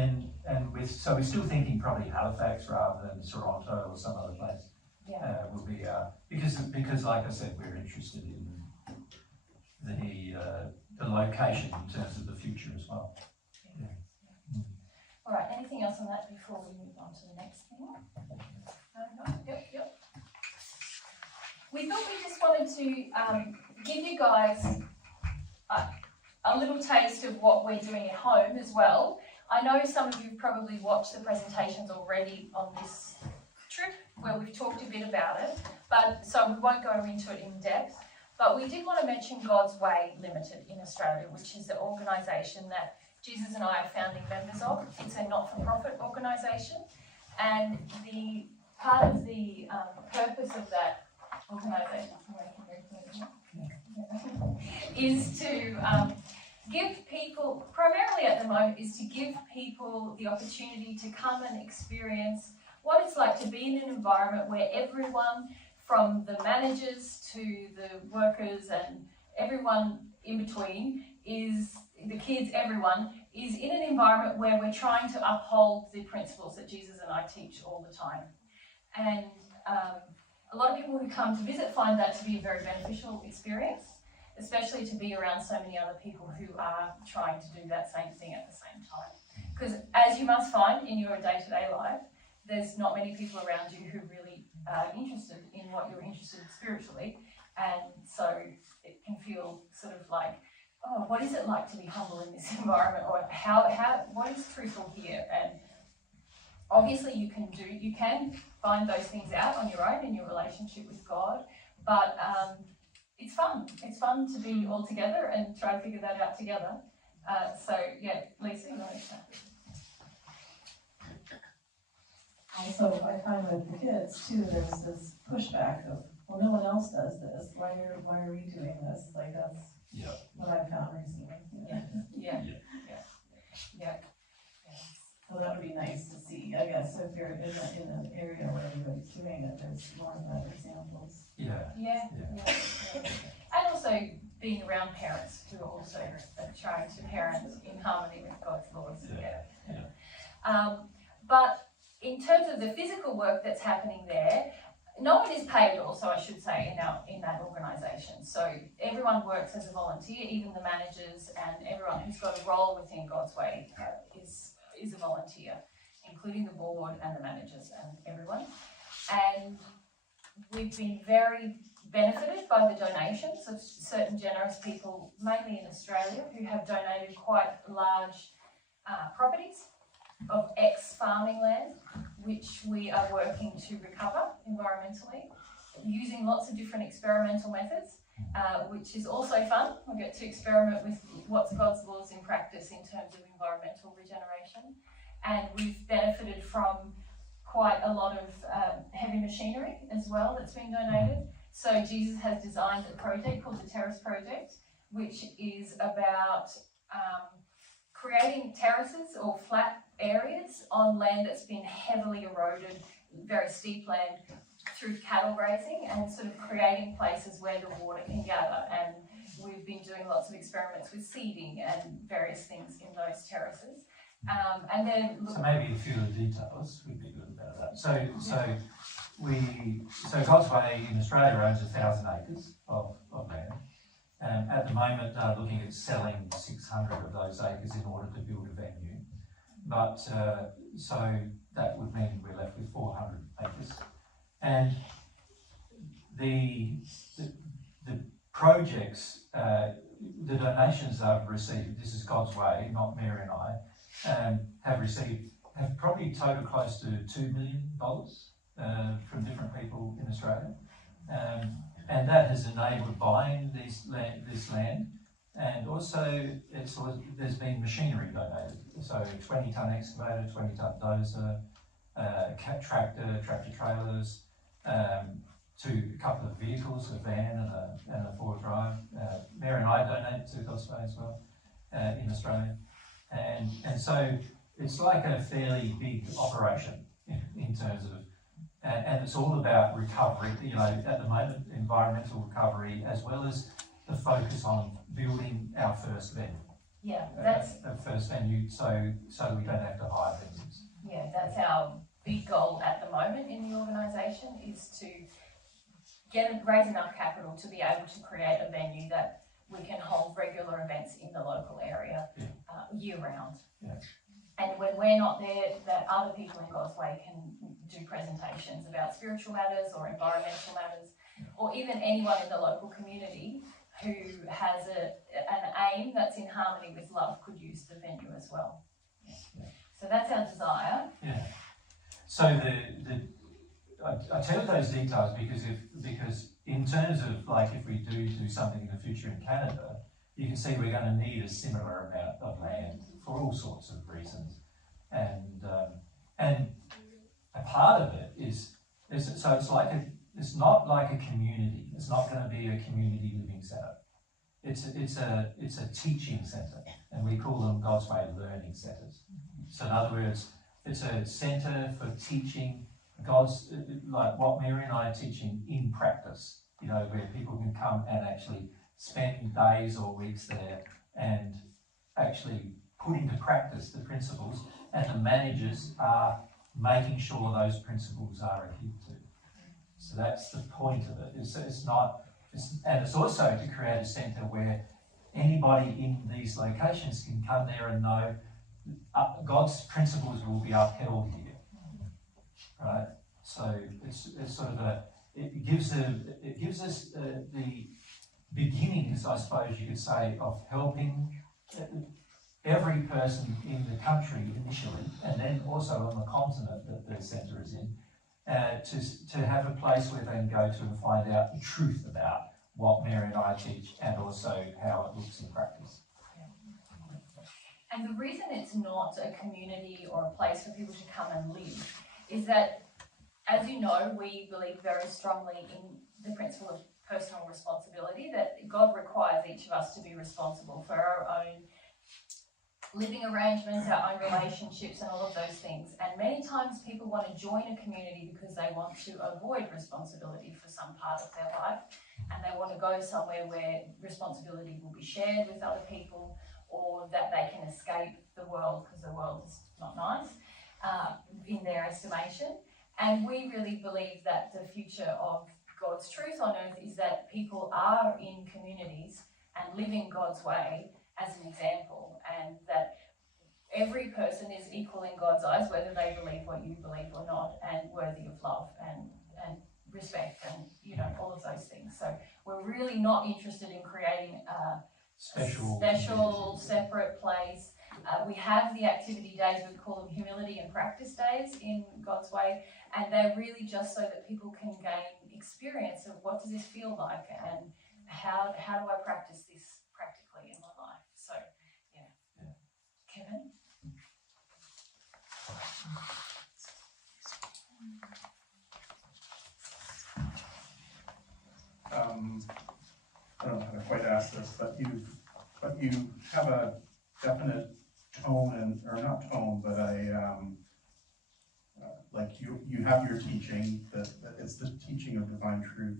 so we're still thinking probably Halifax rather than Toronto or some other place. Will be because like I said, we're interested in the location in terms of the future as well. All right, anything else on that before we move on to the next thing? No? Yep. We thought we just wanted to give you guys a little taste of what we're doing at home as well. I know some of you probably watched the presentations already on this trip where we've talked a bit about it, but so we won't go into it in depth. But we did want to mention God's Way Limited in Australia, which is the organisation that Jesus and I are founding members of. It's a not-for-profit organisation, and the part of the purpose of that organisation is to give people, primarily at the moment, is to give people the opportunity to come and experience what it's like to be in an environment where everyone, from the managers to the workers and everyone in between, the kids, everyone, is in an environment where we're trying to uphold the principles that Jesus and I teach all the time. And a lot of people who come to visit find that to be a very beneficial experience, especially to be around so many other people who are trying to do that same thing at the same time. Because as you must find in your day-to-day life, there's not many people around you who really are interested in what you're interested in spiritually, and so it can feel sort of like, oh, what is it like to be humble in this environment, or what is truthful here? And obviously you can find those things out on your own in your relationship with God, but it's fun. It's fun to be all together and try to figure that out together. So yeah, Lisa, you want to start? Also, I find with the kids too, there's this pushback of, well, no one else does this. Why are we doing this? Like, that's what I've found recently. Yeah. So that would be nice to see, I guess, if you're in an area where everybody's doing it, there's more of that examples. Yeah. And also being around parents who are also trying to parent in harmony with God's laws. But in terms of the physical work that's happening there, no one is paid also, I should say, in that organisation. So everyone works as a volunteer, even the managers and everyone who's got a role within God's Way is a volunteer, including the board and the managers and everyone. And we've been very benefited by the donations of certain generous people, mainly in Australia, who have donated quite large properties of ex-farming land, which we are working to recover environmentally, using lots of different experimental methods, which is also fun. We get to experiment with what's God's laws in practice in terms of environmental regeneration. And we've benefited from quite a lot of heavy machinery as well that's been donated. So Jesus has designed a project called the Terrace Project, which is about creating terraces or flat areas on land that's been heavily eroded, very steep land, through cattle grazing, and sort of creating places where the water can gather. And we've been doing lots of experiments with seeding and various things in those terraces. And then so maybe a few of the details would be good about that. So God's Way in Australia owns 1,000 acres of land. At the moment, they're looking at selling 600 of those acres in order to build a venue. But so that would mean we're left with 400 acres. And the projects, the donations I've received, this is God's Way, not Mary and I, have probably totaled close to $2 million from different people in Australia. And that has enabled buying this land, and also there's been machinery donated. So 20-ton excavator, 20-ton dozer, tractor trailers, to a couple of vehicles, a van and a four-wheel drive. Mary and I donate to God's Way as well in Australia. And so it's like a fairly big operation in terms of, and it's all about recovery, at the moment, environmental recovery, as well as the focus on building our first venue. Yeah, that's our first venue, so we don't have to hire venues. Yeah, that's our big goal at the moment in the organisation, is to raise enough capital to be able to create a venue that we can hold regular events in the local area year round. Yeah. And when we're not there, that other people in God's Way can do presentations about spiritual matters or environmental matters, or even anyone in the local community who has an aim that's in harmony with love could use the venue as well. Yeah. So that's our desire. Yeah. So I tell you those details because in terms of, like, if we do something in the future in Canada, you can see we're going to need a similar amount of land for all sorts of reasons, and a part of it is so it's not like a community. It's not going to be a community living centre. It's a teaching centre, and we call them God's Way learning centres. So in other words, it's a centre for teaching God's, like what Mary and I are teaching in practice. Where people can come and actually spend days or weeks there and actually put into practice the principles, and the managers are making sure those principles are adhered to. So that's the point of it. And it's also to create a centre where anybody in these locations can come there and know God's principles will be upheld here, right? So it's sort of it gives us the beginnings, I suppose you could say, of helping every person in the country initially, and then also on the continent that the centre is in, to have a place where they can go to and find out the truth about what Mary and I teach, and also how it looks in practice. And the reason it's not a community or a place for people to come and live is that, as you know, we believe very strongly in the principle of personal responsibility, that God requires each of us to be responsible for our own living arrangements, our own relationships, and all of those things. And many times people want to join a community because they want to avoid responsibility for some part of their life, and they want to go somewhere where responsibility will be shared with other people, or that they can escape the world because the world is not nice in their estimation. And we really believe that the future of God's truth on earth is that people are in communities and living God's way as an example, and that every person is equal in God's eyes, whether they believe what you believe or not, and worthy of love and respect and, you know, all of those things. So we're really not interested in creating a special separate place. We have the activity days, we call them humility and practice days in God's way, and they're really just so that people can gain experience of what does this feel like and how do I practice this practically in my life. So, yeah. Kevin? I don't know how to quite ask this, but you have a definite tone and, or not tone, but like you have your teaching, that it's the teaching of divine truth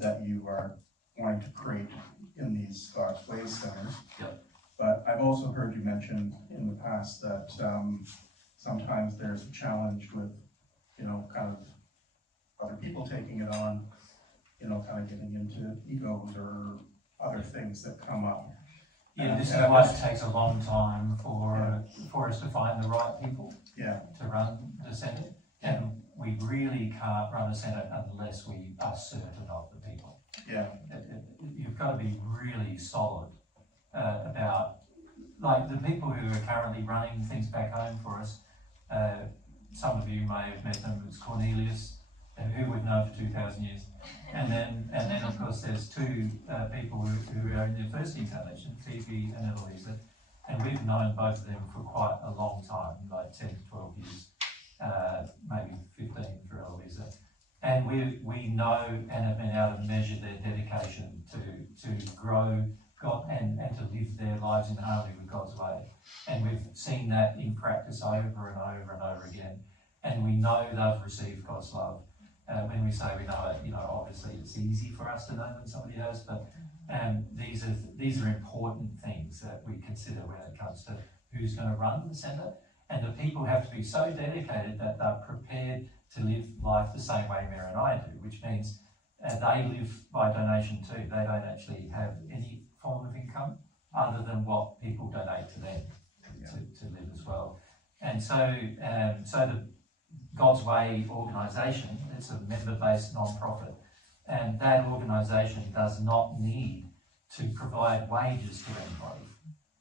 that you are wanting to create in these God's Ways centers. Yep. But I've also heard you mention in the past that sometimes there's a challenge with, you know, kind of other people taking it on, you know, kind of getting into egos or other things that come up. Yeah, this is why it takes a long time for us to find the right people to run the centre. And we really can't run a centre unless we are certain of the people. Yeah. You've got to be really solid about, like the people who are currently running things back home for us. Some of you may have met them. It's Cornelius, who we've known for 2,000 years. And then of course there's two people who are in their first incarnation, Phoebe and Eloisa, and we've known both of them for quite a long time, like 10 to 12 years, maybe 15 for Eloisa. And we know and have been able to measure their dedication to grow God and to live their lives in harmony with God's way. And we've seen that in practice over and over and over again. And we know they've received God's love. When we say we know it, you know, obviously it's easy for us to know than somebody else, but these are important things that we consider when it comes to who's going to run the centre. And the people have to be so dedicated that they're prepared to live life the same way Mary and I do, which means they live by donation too. They don't actually have any form of income other than what people donate to them to live as well. And so the God's Way organisation, it's a member-based non-profit, and that organisation does not need to provide wages to anybody.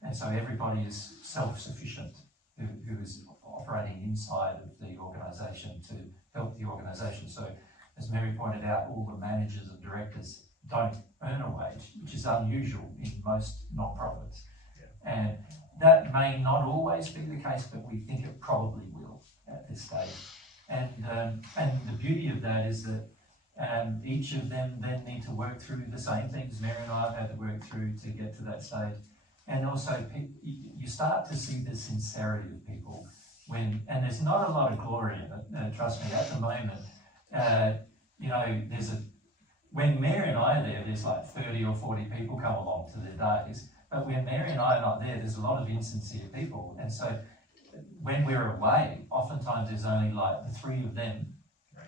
And so everybody is self-sufficient who is operating inside of the organisation to help the organisation. So as Mary pointed out, all the managers and directors don't earn a wage, which is unusual in most non-profits. Yeah. And that may not always be the case, but we think it probably will at this stage. And the beauty of that is that each of them then need to work through the same things Mary and I have had to work through to get to that stage. And also, you start to see the sincerity of people and there's not a lot of glory in it. Trust me, at the moment, you know, when Mary and I are there's like 30 or 40 people come along to their days. But when Mary and I are not there's a lot of insincere people. And so when we're away, oftentimes there's only like the three of them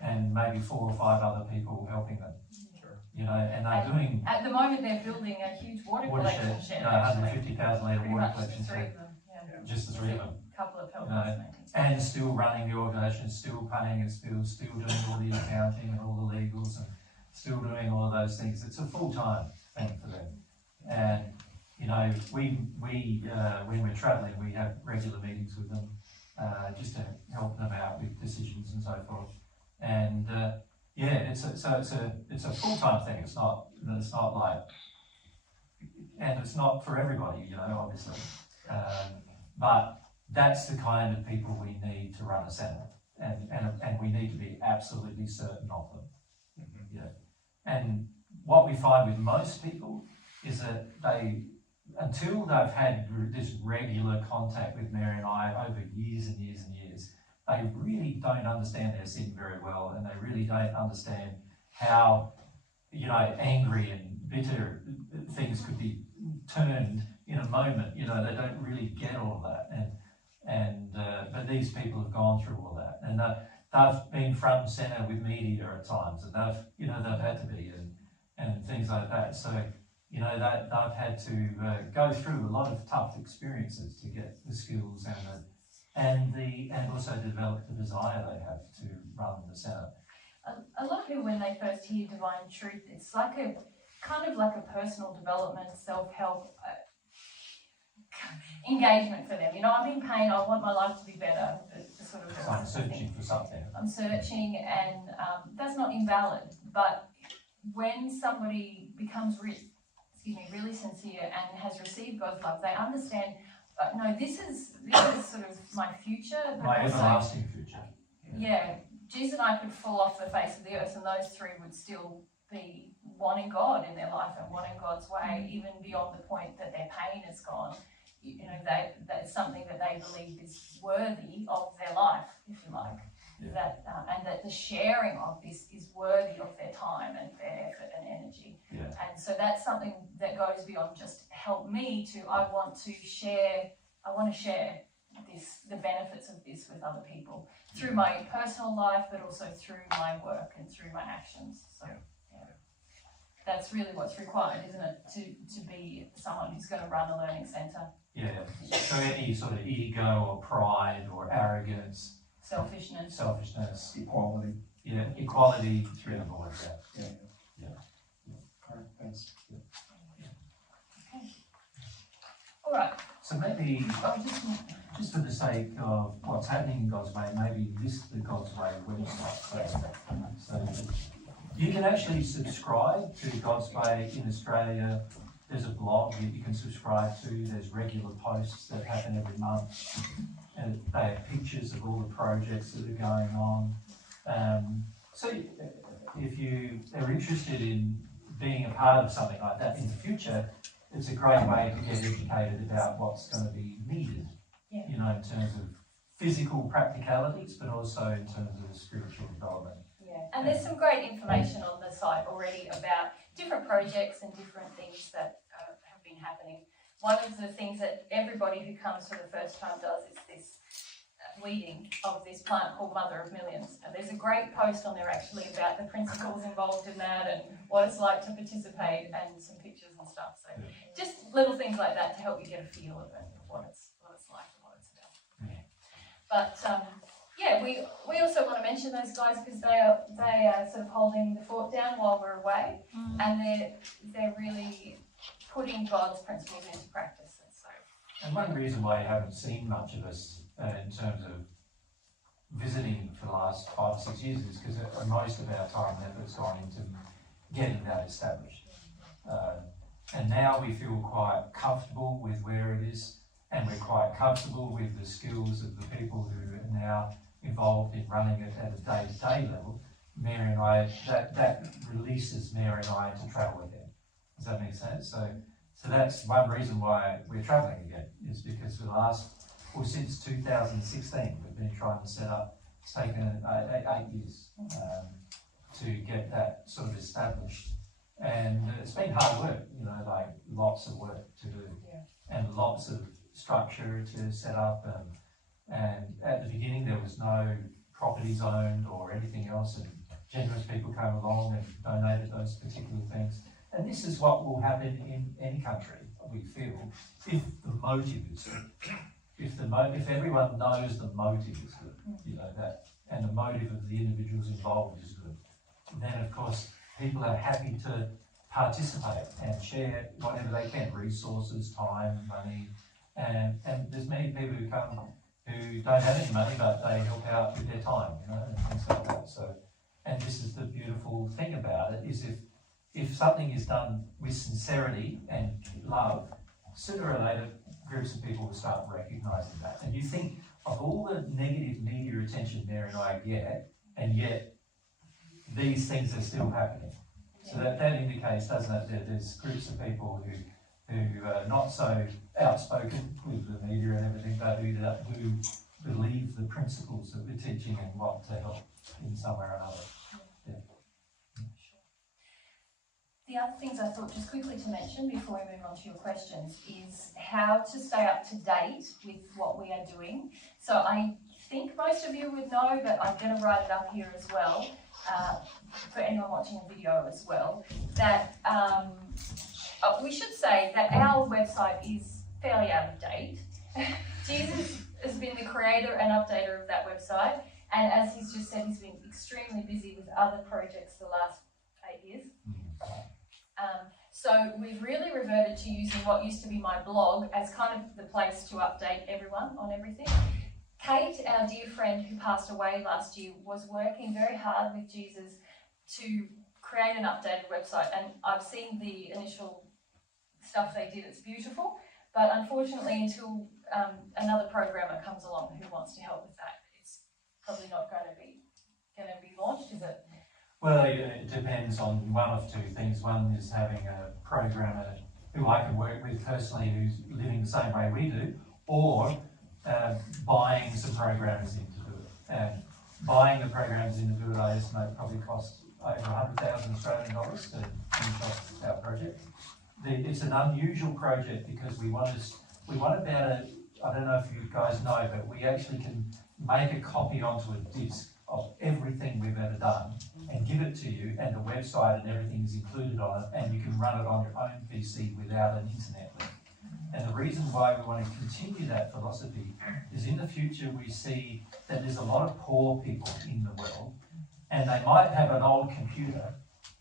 and maybe 4 or 5 other people helping them. Sure. You know, and they're doing... At the moment they're building a huge water collection shed. 150,000 litre water collection shed. Just the 3 of them. A couple of helpers, and still running the organisation, still paying and still doing all the accounting and all the legals and still doing all of those things. It's a full-time thing for them. And you know, we when we're travelling, we have regular meetings with them just to help them out with decisions and so forth. And yeah, it's a full-time thing. It's not like, and it's not for everybody, you know, obviously. But that's the kind of people we need to run a centre, and we need to be absolutely certain of them. Mm-hmm. Yeah. And what we find with most people is that until they've had this regular contact with Mary and I over years and years and years, they really don't understand their sin very well, and they really don't understand how, you know, angry and bitter things could be turned in a moment. You know, they don't really get all of that, but these people have gone through all that, and they've been front and centre with media at times, and they've had to be, and things like that. So, that they've had to go through a lot of tough experiences to get the skills and also develop the desire they have to run the centre. A lot of people, when they first hear Divine Truth, it's like a kind of like a personal development, self-help engagement for them. I'm in pain, I want my life to be better. Sort of I'm searching for something. I'm searching, and that's not invalid. But when somebody becomes really sincere and has received God's love, they understand, no, this is sort of my future. My everlasting future. Yeah. Jesus and I could fall off the face of the earth, and those three would still be wanting God in their life and wanting God's way, even beyond the point that their pain is gone. That's something that they believe is worthy of their life, if you like. Yeah. And that the sharing of this is worthy of their time and their effort and energy. Yeah. And so that's something that goes beyond just help me to, I want to share the benefits of this with other people through my personal life, but also through my work and through my actions. So that's really what's required, isn't it, to be someone who's going to run a learning centre. Yeah. So any sort of ego or pride or arrogance, selfishness, equality. Yeah, equality through the board. Yeah. All right, thanks. Okay. All right. So maybe, just for the sake of what's happening in God's Way, maybe list the God's Way website. So you can actually subscribe to God's Way in Australia. There's a blog that you can subscribe to. There's regular posts that happen every month. And they have pictures of all the projects that are going on. So if you are interested in being a part of something like that in the future, it's a great way to get educated about what's going to be needed, in terms of physical practicalities, but also in terms of spiritual development. Yeah, and there's some great information on the site already about different projects and different things that have been happening. One of the things that everybody who comes for the first time does is this weeding of this plant called Mother of Millions. And there's a great post on there actually about the principles involved in that and what it's like to participate, and some pictures and stuff. So just little things like that to help you get a feel of it, of what it's like and what it's about. But we also want to mention those guys because they are sort of holding the fort down while we're away, and they're really putting God's principles into practice. And one reason why you haven't seen much of us in terms of visiting for the last 5 or 6 years is because most of our time and effort's gone into getting that established. And now we feel quite comfortable with where it is, and we're quite comfortable with the skills of the people who are now involved in running it at a day-to-day level. Mary and I, that releases Mary and I to travel again. Does that make sense? So that's one reason why we're travelling again, is because for the since 2016, we've been trying to set up. It's taken 8 years to get that sort of established. And it's been hard work, like lots of work to do, and lots of structure to set up. And at the beginning, there was no properties owned or anything else, and generous people came along and donated those particular things. And this is what will happen in any country, we feel, if the motive is good. If everyone knows the motive is good, that, and the motive of the individuals involved is good, then of course people are happy to participate and share whatever they can, resources, time, money, and there's many people who come who don't have any money, but they help out with their time, and things like that. So, and this is the beautiful thing about it, is if something is done with sincerity and love, sooner or later groups of people will start recognising that. And you think of all the negative media attention Mary and I get, and yet these things are still happening. So that indicates, doesn't it, that there's groups of people who are not so outspoken with the media and everything, but who believe the principles that we're teaching and want to help in some way or another. The other things I thought just quickly to mention before we move on to your questions is how to stay up to date with what we are doing. So I think most of you would know, but I'm going to write it up here as well, for anyone watching a video as well, that we should say that our website is fairly out of date. Jesus has been the creator and updater of that website, and as he's just said, he's been extremely busy with other projects the last 8 years. So we've really reverted to using what used to be my blog as kind of the place to update everyone on everything. Kate, our dear friend who passed away last year, was working very hard with Jesus to create an updated website, and I've seen the initial stuff they did. It's beautiful, but unfortunately until another programmer comes along who wants to help with that, it's probably not going to be launched, is it? Well, it depends on one of two things. One is having a programmer who I can work with personally who's living the same way we do, or buying some programmers in to do it. And buying the programmers in to do it, I estimate, probably costs over 100,000 Australian dollars to finish off our project. It's an unusual project because we want about I don't know if you guys know, but we actually can make a copy onto a disc of everything we've ever done and give it to you, and the website and everything is included on it, and you can run it on your own PC without an internet link. And the reason why we want to continue that philosophy is in the future we see that there's a lot of poor people in the world, and they might have an old computer,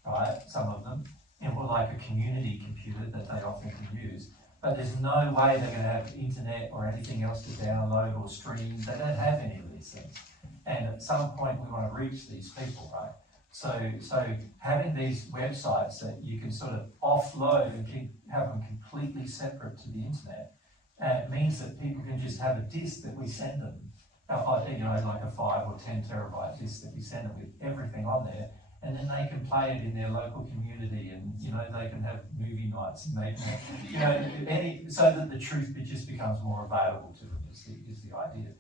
right, some of them, and like a community computer that they often can use, but there's no way they're going to have internet or anything else to download or stream. They don't have any of these things. And at some point we want to reach these people, right? So having these websites that you can sort of offload and have them completely separate to the internet, means that people can just have a disk that we send them, like a 5 or 10 terabyte disk that we send them with everything on there, and then they can play it in their local community, and they can have movie nights, and they can, so that the truth just becomes more available to them is the idea.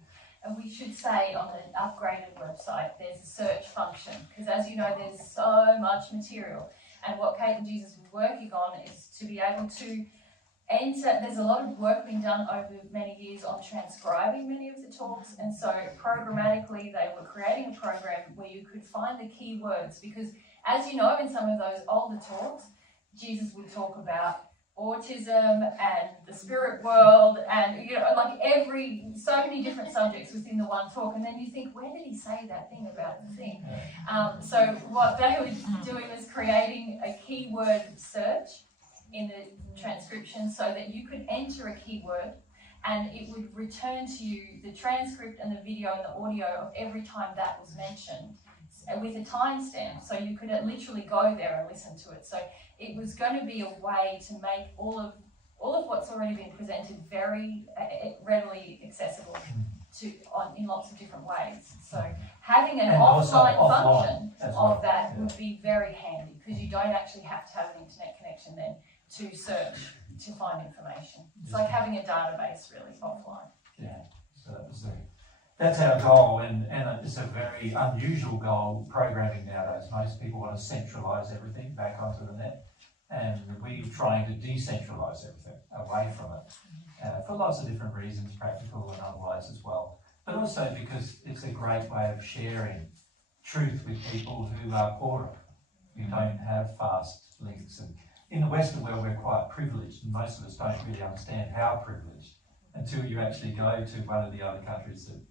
And we should say on the upgraded website, there's a search function, because as you know, there's so much material. And what Kate and Jesus were working on is to be able to enter, there's a lot of work being done over many years on transcribing many of the talks. And so programmatically, they were creating a program where you could find the keywords, because as you know, in some of those older talks, Jesus would talk about autism and the spirit world and so many different subjects within the one talk, and then you think, where did he say that thing about the thing? So what they were doing was creating a keyword search in the transcription so that you could enter a keyword and it would return to you the transcript and the video and the audio of every time that was mentioned with a timestamp, so you could literally go there and listen to it. So it was going to be a way to make all of what's already been presented very readily accessible in lots of different ways. So having an offline function of that would be very handy, because you don't actually have to have an internet connection then to search to find information. It's like having a database really offline. Yeah. So that's our goal, and it's a very unusual goal programming nowadays. Most people want to centralise everything back onto the net, and we're trying to decentralise everything away from it for lots of different reasons, practical and otherwise as well. But also because it's a great way of sharing truth with people who are poorer, who don't have fast links. And in the Western world, we're quite privileged, and most of us don't really understand how privileged until you actually go to one of the other countries that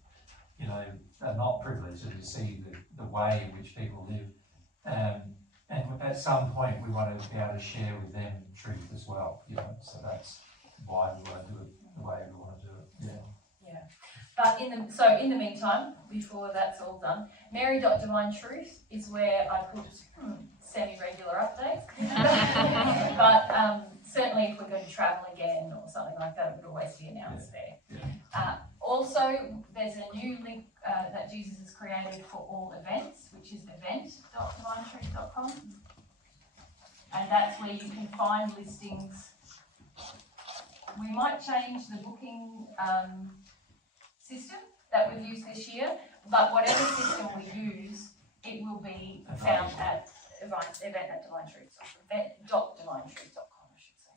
are not privileged, and you see the way in which people live. And at some point we want to be able to share with them truth as well, so that's why we want to do it the way we want to do it. Yeah. But in the meantime, before that's all done, Mary.DivineTruth is where I put semi-regular updates. But certainly if we're going to travel again or something like that, it would always be announced there. Also, there's a new link that Jesus has created for all events, which is event.divinetruth.com. And that's where you can find listings. We might change the booking system that we've used this year, but whatever system we use, it will be found at event.divinetruth.com, event.divinetruth.com, I should say.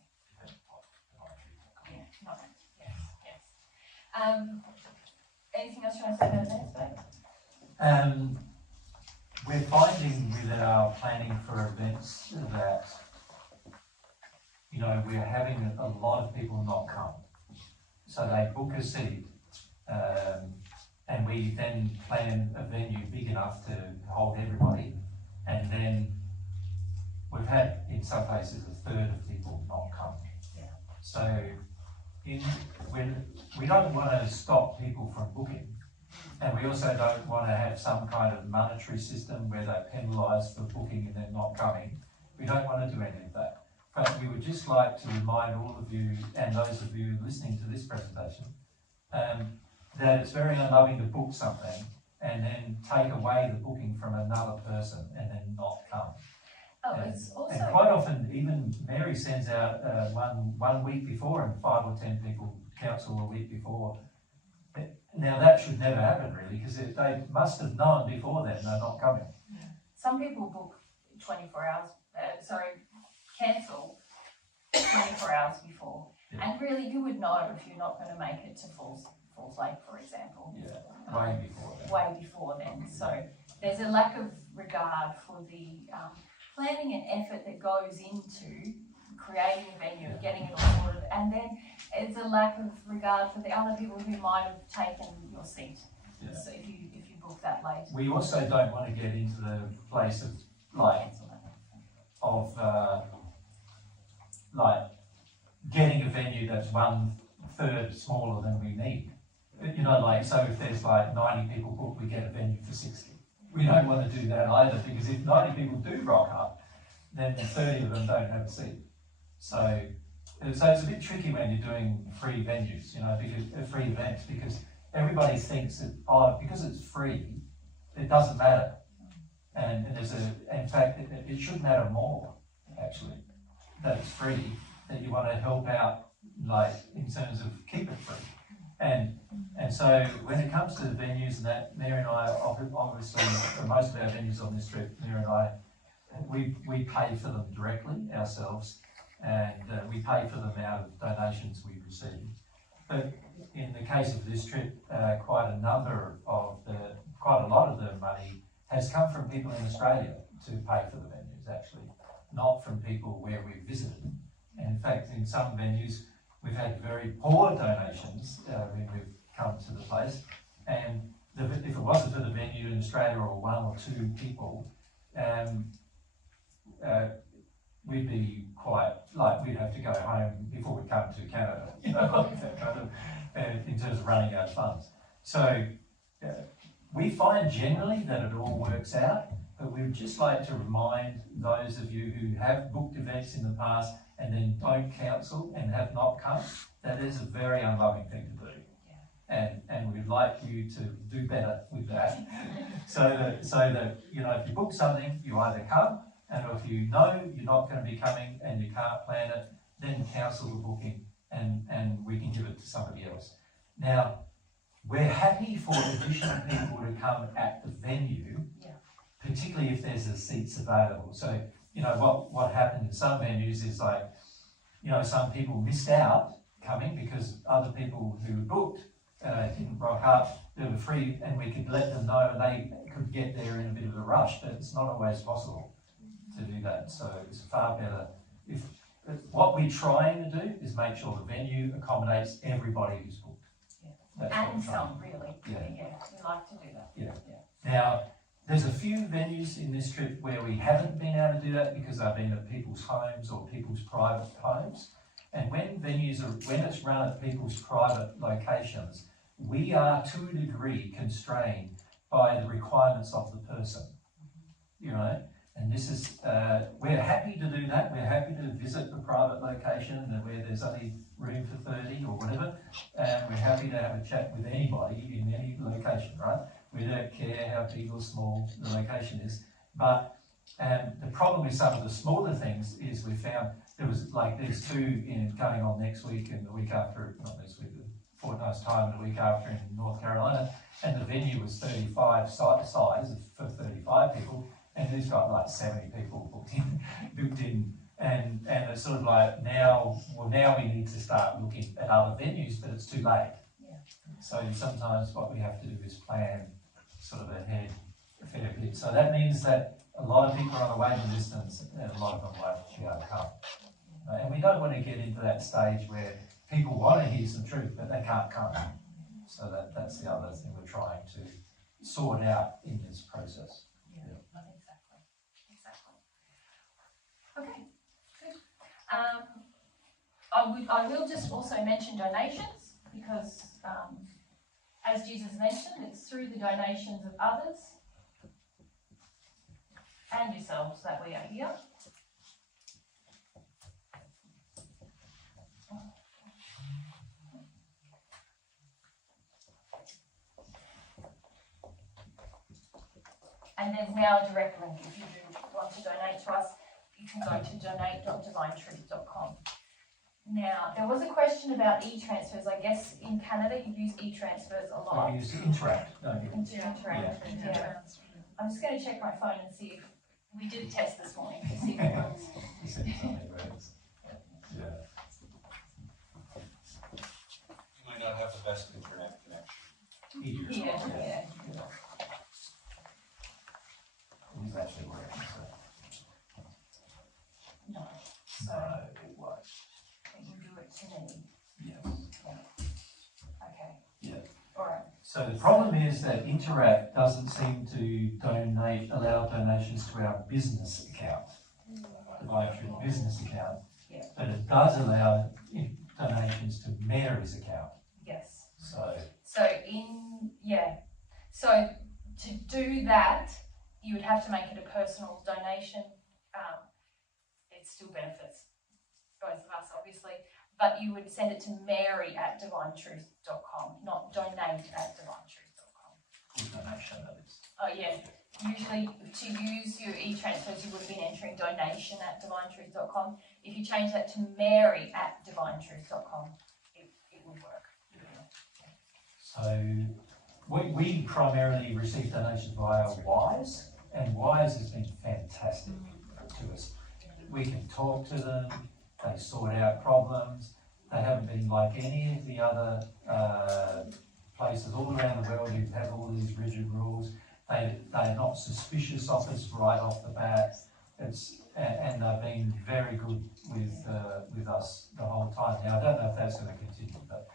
Anything else you want to say about that, Dave? We're finding with our planning for events that, you know, we're having a lot of people not come. So they book a seat, and we then plan a venue big enough to hold everybody. And then we've had, in some cases, a third of people not come. Yeah. So when we don't want to stop people from booking, and we also don't want to have some kind of monetary system where they penalise for booking and then not coming. We don't want to do any of that. But we would just like to remind all of you, and those of you listening to this presentation, that it's very unloving to book something and then take away the booking from another person and then not come. Oh, it's also... And quite often, even Mary sends out one week before, and 5 or 10 people cancel a week before. Now that should never happen, really, because they must have known before then they're not coming. Some people book 24 hours, cancel 24 hours before. Yeah. And really, you would know if you're not going to make it to Falls Lake, for example. Yeah, way before then. Way before then. So there's a lack of regard for the planning and effort that goes into creating a venue, getting it all sorted, and then it's a lack of regard for the other people who might have taken your seat. Yeah. So if you book that late. We also don't want to get into the place of getting a venue that's 1/3 smaller than we need. You know, like, so if there's like 90 people booked, we get a venue for 60. We don't want to do that either, because if 90 people do rock up, then 30 of them don't have a seat. So it's a bit tricky when you're doing free venues, you know, because free events, because everybody thinks that, oh, because it's free, it doesn't matter. And in fact, it should matter more, actually, that it's free, that you want to help out, like, in terms of keep it free. And so when it comes to the venues and that, Mary and I, obviously, for most of our venues on this trip, Mary and I, we pay for them directly ourselves, and we pay for them out of donations we receive. But in the case of this trip, quite a lot of the money has come from people in Australia to pay for the venues, actually, not from people where we've visited. And in fact, in some venues, we've had very poor donations when we've come to the place, and if it wasn't for the venue in Australia or 1 or 2 people, we'd be quite, like, we'd have to go home before we come to Canada, you know, like that kind of, in terms of running out of funds. So we find generally that it all works out, but we would just like to remind those of you who have booked events in the past and then don't cancel and have not come, that is a very unloving thing to do. And we'd like you to do better with that. so that, you know, if you book something, you either come, and if you know you're not going to be coming and you can't plan it, then cancel the booking and we can give it to somebody else. Now, we're happy for additional people to come at the venue, particularly if there's the seats available. So, you know, what happened in some venues is, like, you know, some people missed out coming because other people who booked didn't rock up, they were free, and we could let them know and they could get there in a bit of a rush, but it's not always possible to do that. So it's far better if what we're trying to do is make sure the venue accommodates everybody who's booked. And some, really. Yeah, we like to do that. Yeah. Now, there's a few venues in this trip where we haven't been able to do that because they've been at people's homes or people's private homes. And when it's run at people's private locations, we are to a degree constrained by the requirements of the person, you know. And this is, we're happy to do that. We're happy to visit the private location where there's only room for 30 or whatever. And we're happy to have a chat with anybody in any location, right? We don't care how big or small the location is. But the problem with some of the smaller things is we found there was, like, there's 2 going on next week and the week after, not next week, a fortnight's time and the week after in North Carolina. And the venue was 35 size for 35 people. And he's got like 70 people booked in, and it's sort of like now we need to start looking at other venues, but it's too late. So sometimes what we have to do is plan sort of ahead a fair bit. So that means that a lot of people are on a waiting list and a lot of them won't be able to come. And we don't want to get into that stage where people want to hear some truth, but they can't come. So that's the other thing we're trying to sort out in this process. Exactly. Okay, good. I will just also mention donations because, as Jesus mentioned, it's through the donations of others and yourselves that we are here. And there's now a direct link if you do want to donate to us. You can go to donate.divinetruth.com. Now, there was a question about e-transfers. I guess in Canada you use e-transfers a lot. We use Interact, don't you? Interact, yeah. I'm just going to check my phone and see if we did a test this morning to see if it works. Yeah. You might not have the best internet connection. Yeah. It is actually working, so. No. No, it won't. Can you do it to me? Yes. Okay. Yeah. All right. So the problem is that Interact doesn't seem to allow donations to our business account, the Day3 business account. Yeah. But it does allow donations to Mary's account. Yes. So So to do that, you would have to make it a personal donation. It still benefits both of us, obviously, but you would send it to mary@divinetruth.com, not donate@divinetruth.com. good donation, that is. Oh yeah, usually to use your e-transfers, you would have been entering donation@divinetruth.com. If you change that to mary@divinetruth.com, it would work. So we primarily receive donations via Wise, and Wise has been fantastic to us. We can talk to them, they sort out problems, they haven't been like any of the other places all around the world who have all these rigid rules. They're not suspicious of us right off the bat. And they've been very good with us the whole time. Now I don't know if that's going to continue, but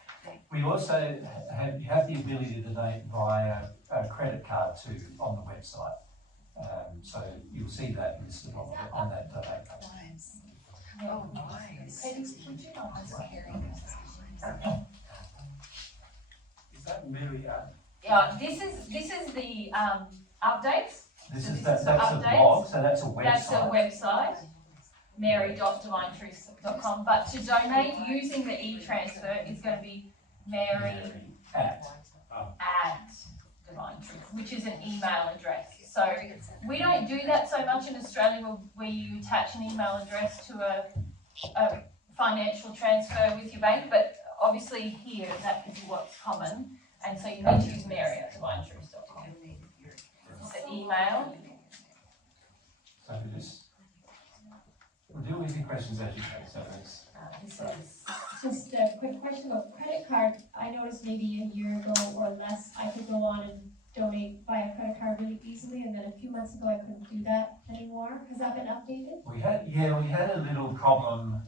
we also have the ability to donate via a credit card too on the website. So you'll see that listed on that donate page. Oh, nice. Is that Mary app? Yeah, this is the updates. That's a blog, so that's a website. That's a website, mary.divinetruth.com. But to donate using the e-transfer is going to be mary@divinetruth, which is an email address. So we don't do that so much in Australia where you attach an email address to a financial transfer with your bank, but obviously here that is what's common, and so you need to use mary@divinetruth.com. It's the email. So we'll deal with your questions as you go. So This is Just a quick question about credit card. I noticed maybe a year ago or less, I could go on and donate via credit card really easily, and then a few months ago I couldn't do that anymore. Has that been updated? we had a little problem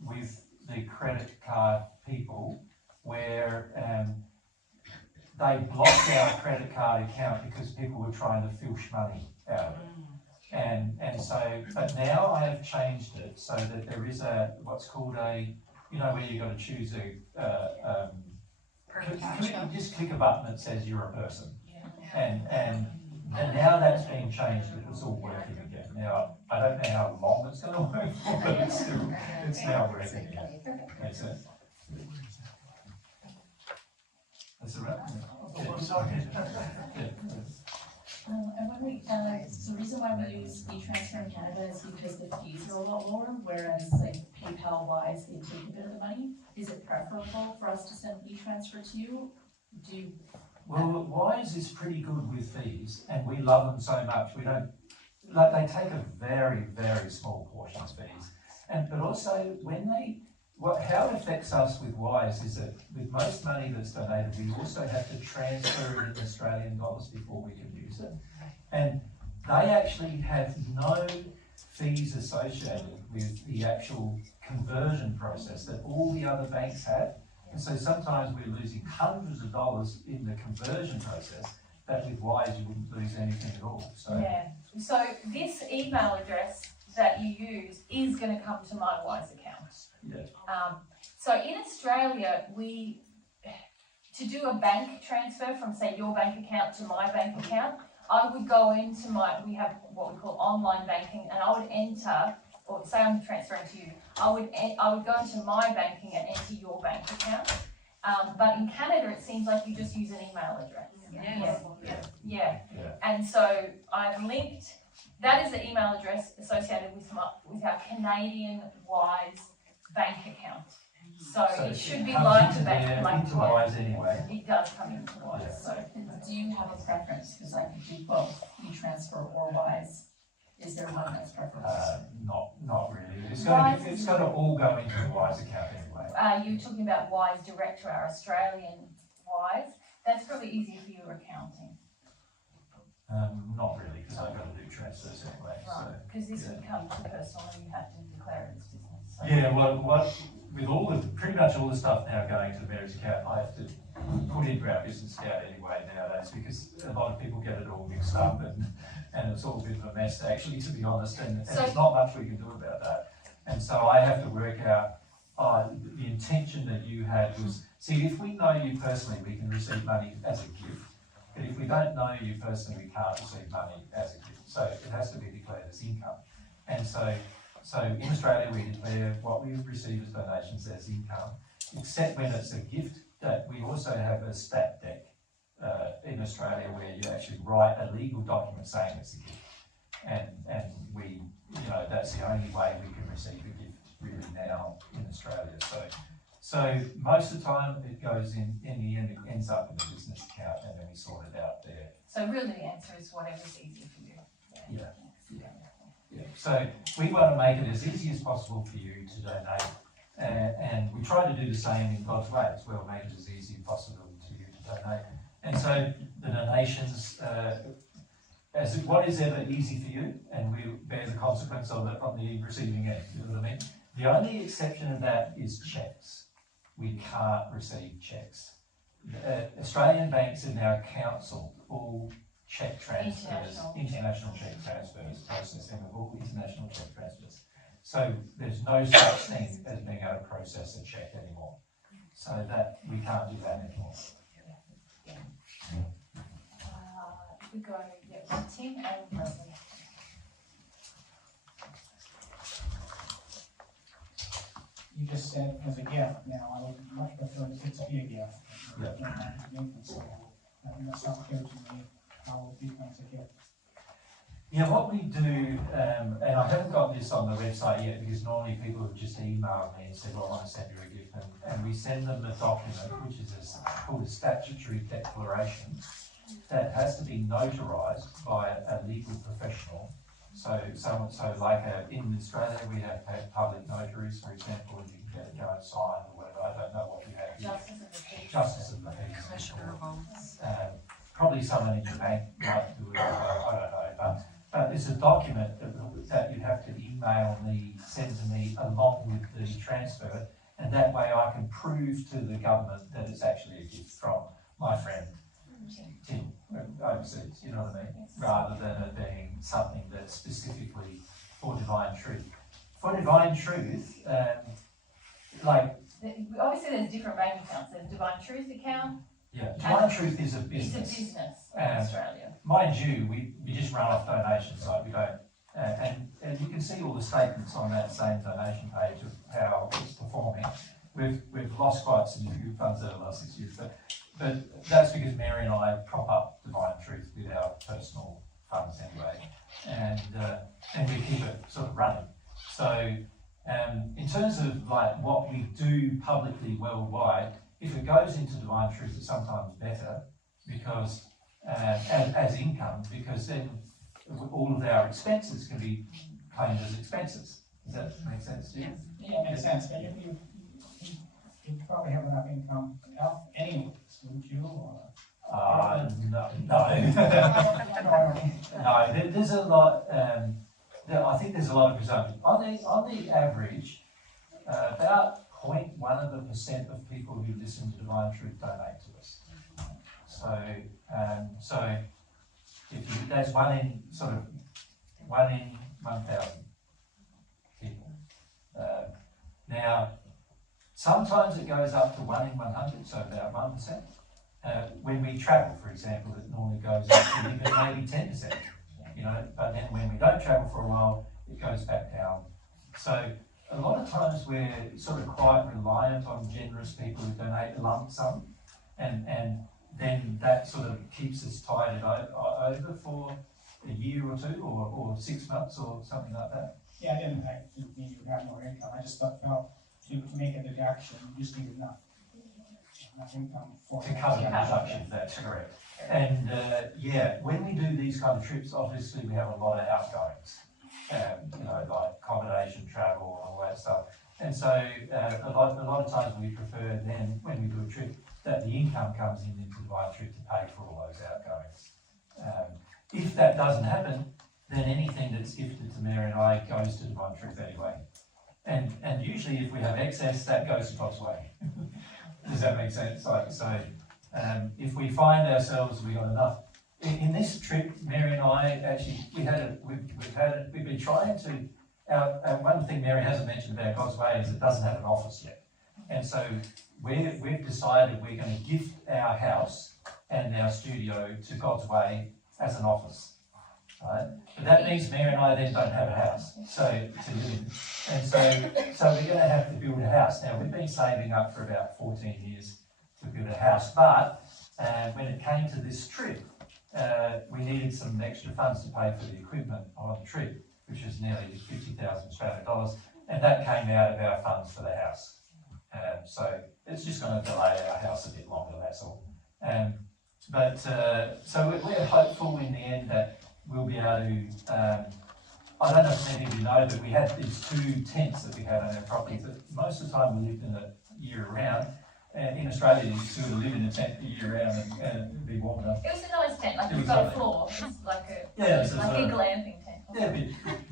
with the credit card people where they blocked our credit card account because people were trying to filch money out of it. And so, but now I have changed it so that there is what's called where you got to choose you just click a button that says you're a person. And now that's been changed, it's all working again. Now, I don't know how long it's going to work for, but it's now working again. That's it. That's all right. I'm wondering, the reason why we use e-transfer in Canada is because the fees are a lot lower, whereas like PayPal Wise, they take a bit of the money. Is it preferable for us to send e-transfer to you? Well, Wise is pretty good with fees, and we love them so much. We don't they take a very, very small portion of fees, but also when how it affects us with WISE is that with most money that's donated, we also have to transfer it in Australian dollars before we can use it. And they actually have no fees associated with the actual conversion process that all the other banks have. And so sometimes we're losing hundreds of dollars in the conversion process that with WISE you wouldn't lose anything at all. So yeah. So this email address that you use is going to come to my WISE account. yeah. So in Australia, to do a bank transfer from say your bank account to my bank account, I would go into we have what we call online banking, and I would enter, or say I'm transferring to you, I would go into my banking and enter your bank account. But in Canada, it seems like you just use an email address. Yeah. And so I've linked, that is the email address associated with our Canadian WISE bank account. So it should be like a bank, like WISE anyway. It does come into WISE. So Do you have a preference? Because I could do both, e-transfer or WISE. Is there one that's preference? Not really. It's got to all go into the WISE account anyway. You're talking about WISE Direct to our Australian WISE. That's probably easier for your accounting. Not really, because I've got to do transfers anyway. Right, because this would come to personal and you have to declare it as business. So. Yeah, well, with pretty much all the stuff now going to the mayor's account, I have to put into our business account anyway nowadays, because a lot of people get it all mixed up and it's all a bit of a mess actually, to be honest, and there's not much we can do about that. And so I have to work out, the intention that you had was, see, if we know you personally, we can receive money as a gift. But if we don't know you personally, we can't receive money as a gift. So it has to be declared as income. And so in Australia, we declare what we receive as donations as income, except when it's a gift. That we also have a stat deck in Australia where you actually write a legal document saying it's a gift. And we, that's the only way we can receive a gift really now in Australia. So most of the time it goes in the end, it ends up in the business account and then we sort it out there. So really the answer is whatever's easy for you. Yeah. So we want to make it as easy as possible for you to donate. And we try to do the same in God's way as well, make it as easy as possible to you to donate. And so the donations, what is ever easy for you, and we bear the consequence of it on the receiving end, you know what I mean? The only exception of that is cheques. We can't receive cheques. Australian banks have now counselled all cheque transfers, international cheque transfers, processing of all international cheque transfers. So there's no such thing as being able to process a cheque anymore. So that we can't do that anymore. We go, Tim and Leslie. You just said as a gift. Now, I would much prefer it to be a gift. That's not clear to me how it becomes a gift. Yeah, what we do, and I haven't got this on the website yet because normally people have just emailed me and said, well, I want to send you a gift, and we send them a document which is called a statutory declaration that has to be notarised by a legal professional. So like in Australia we have public notaries, for example, and you can get it go and sign or whatever. I don't know what you have here. Justice of the Peace. Probably someone in your bank might do it. I don't know, but it's a document that you have to email me, send to me along with the transfer, and that way I can prove to the government that it's actually a gift from my friend Tim overseas, you know what I mean? Rather than it being something that's specifically for Divine Truth. For Divine Truth, obviously there's different bank accounts. There's Divine Truth account. Yeah, Divine Truth is a business. It's a business in Australia. Mind you, we just run off donations, like we don't, and you can see all the statements on that same donation page of how it's performing. We've lost quite significant funds over the last 6 years, but that's because Mary and I prop up Divine Truth with our personal funds anyway, and we keep it sort of running. So in terms of like what we do publicly worldwide, if it goes into Divine Truth, it's sometimes better because as income, because then all of our expenses can be claimed as expenses. Does that make sense to you? Yeah, it makes sense. But you'd probably have enough income anyways, wouldn't you, or? No. No, there's a lot, I think there's a lot of presumption. On the average, about 0.1% of people who listen to Divine Truth donate to us. So if that's one in 1,000 people. Now, sometimes it goes up to 1 in 100, so about 1%. When we travel, for example, it normally goes up to even maybe 10%, but then when we don't travel for a while, it goes back down. So a lot of times we're sort of quite reliant on generous people who donate a lump sum, and then that sort of keeps us tied over for a year or two, or 6 months or something like that. Yeah, I didn't mean you would have more income, I just felt to make a deduction, you just need enough income for. To cover the deduction, that's correct. And when we do these kind of trips, obviously we have a lot of outgoings, like accommodation, travel, and all that stuff. And so a lot of times we prefer then, when we do a trip, that the income comes into Divine Truth to pay for all those outgoings. If that doesn't happen, then anything that's gifted to Mary and I goes to Divine Truth anyway. And usually if we have excess, that goes to God's way. Does that make sense? If we find ourselves, we got enough. In this trip, Mary and I actually, we've been trying to, one thing Mary hasn't mentioned about God's way is it doesn't have an office yet. And so we've decided we're going to gift our house and our studio to God's way as an office. Right? But that means Mary and I then don't have a house to live in. And so we're going to have to build a house. Now, we've been saving up for about 14 years to build a house, but when it came to this trip, we needed some extra funds to pay for the equipment on the trip, which was nearly 50,000 Australian dollars, and that came out of our funds for the house. So it's just going to delay our house a bit longer, that's all. So we're hopeful in the end that we'll be able to, I don't know if many of you know, but we had these 2 tents that we had on our property, but most of the time we lived in it year round. In Australia, you sort of live in a tent year round and it'd be warm enough. It was a nice tent, like you've got a floor, it's like a glamping tent. Yeah,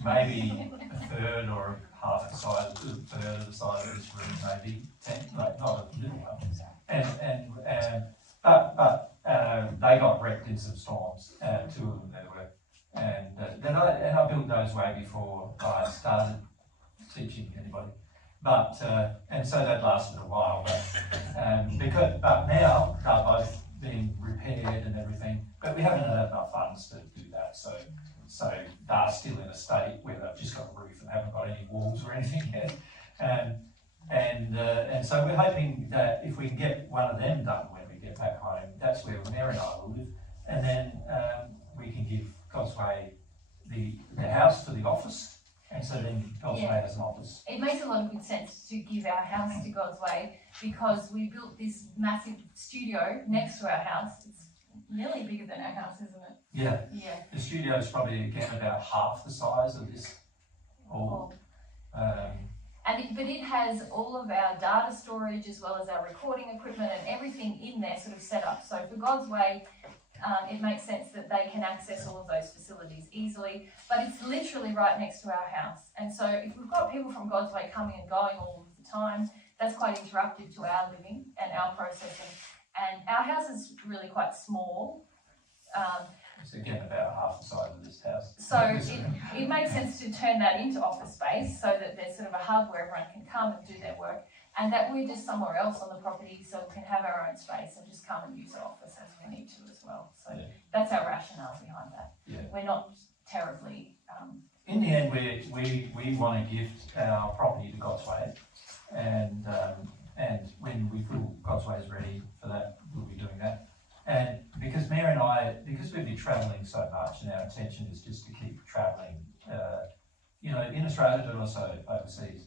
maybe a third or half the size, a third of the size of this room, maybe tent, like not a little one. But they got wrecked in some storms, 2 of them there were. And I built those way before I started teaching anybody. But and so that lasted a while. But now they're both being repaired and everything. But we haven't had enough funds to do that. So they're still in a state where they've just got a roof and haven't got any walls or anything yet. And so we're hoping that if we can get one of them done when we get back home, that's where Mary and I will live. And then we can give God's Way the house for the office, and so then God's Way has an office. It makes a lot of good sense to give our house to God's Way because we built this massive studio next to our house. It's nearly bigger than our house, isn't it? Yeah. Yeah. The studio is probably again about half the size of this hall. But it has all of our data storage as well as our recording equipment and everything in there sort of set up. So for God's Way, it makes sense that they can access all of those facilities easily, but it's literally right next to our house. And so if we've got people from God's Way coming and going all of the time, that's quite interruptive to our living and our processing. And our house is really quite small. It's again about half the size of this house. So it makes sense to turn that into office space so that there's sort of a hub where everyone can come and do their work, and that we're just somewhere else on the property so we can have our own space and just come and use our office as we need to as well. So that's our rationale behind that. Yeah. We're not terribly... In the end, we want to gift our property to God's Way, and when we feel God's Way is ready for that, we'll be doing that. And because Mary and I, because we've been travelling so much, and our intention is just to keep travelling, in Australia but also overseas,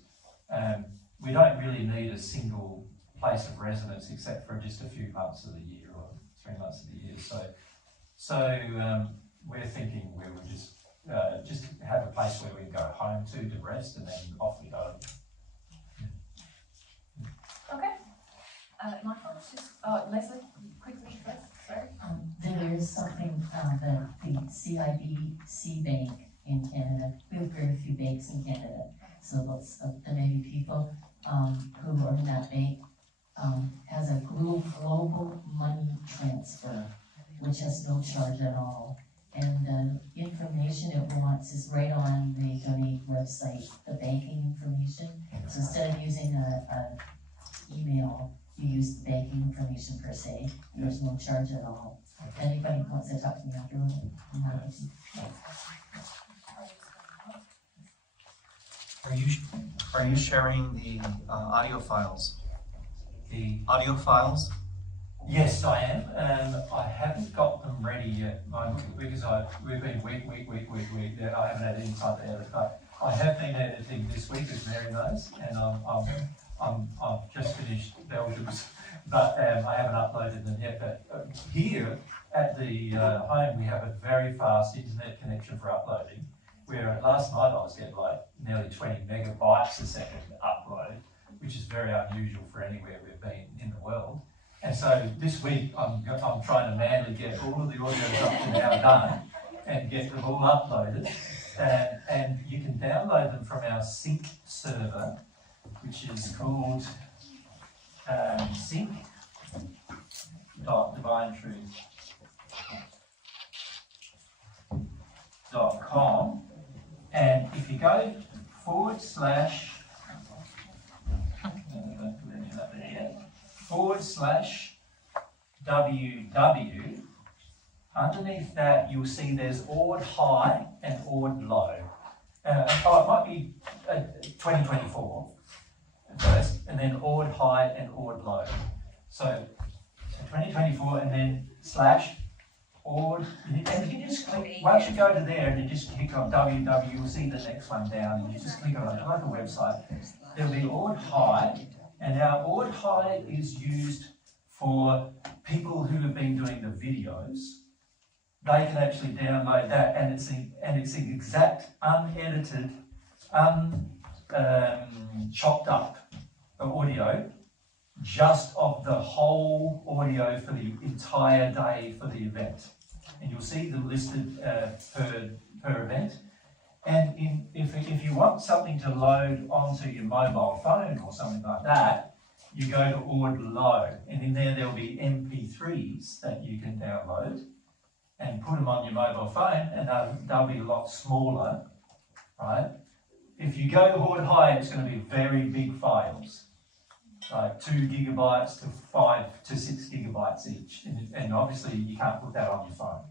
we don't really need a single place of residence except for just a few months of the year or 3 months of the year. So we're thinking we would just have a place where we can go home to rest, and then off we go. Okay. Michael, Leslie, quickly first, sorry. There is something, that the CIBC Bank in Canada, we have very few banks in Canada, so lots of, there may be people, who are in that bank, has a global money transfer, which has no charge at all. And the information it wants is right on the Donate website, the banking information. So instead of using a email, you use the banking information per se. There's no charge at all. If anybody wants to talk to me afterwards, I'm happy to. Are you sharing the audio files? The audio files? Yes, I am. I haven't got them ready yet, because we've been week. I haven't had any time to edit. I have been editing this week, as Mary knows, and I've just finished Belgium's, but I haven't uploaded them yet. But here at the home, we have a very fast internet connection for uploading. Where last night I was getting like nearly 20 megabytes a second upload, which is very unusual for anywhere we've been in the world. And so this week I'm trying to manually get all of the audios up to now done and get them all uploaded. And you can download them from our sync server, which is called sync.divine.com. And if you go //ww, underneath that you'll see there's Ord High and Ord Low. It might be 2024 first, and then Ord High and Ord Low. So 2024 and then /Ord, and you just click, once you go to there and you just click on www, you'll see the next one down, and you just click on it like a website. There'll be Ord High, and now Ord High is used for people who have been doing the videos. They can actually download that, and it's the exact unedited, chopped up audio, just of the whole audio for the entire day for the event. And you'll see them listed per event. And if you want something to load onto your mobile phone or something like that, you go to Ord Low, and in there'll be MP3s that you can download and put them on your mobile phone, and they'll be a lot smaller, right? If you go to Ord High, it's going to be very big files, like 2 gigabytes to 5 to 6 gigabytes each, and obviously you can't put that on your phone.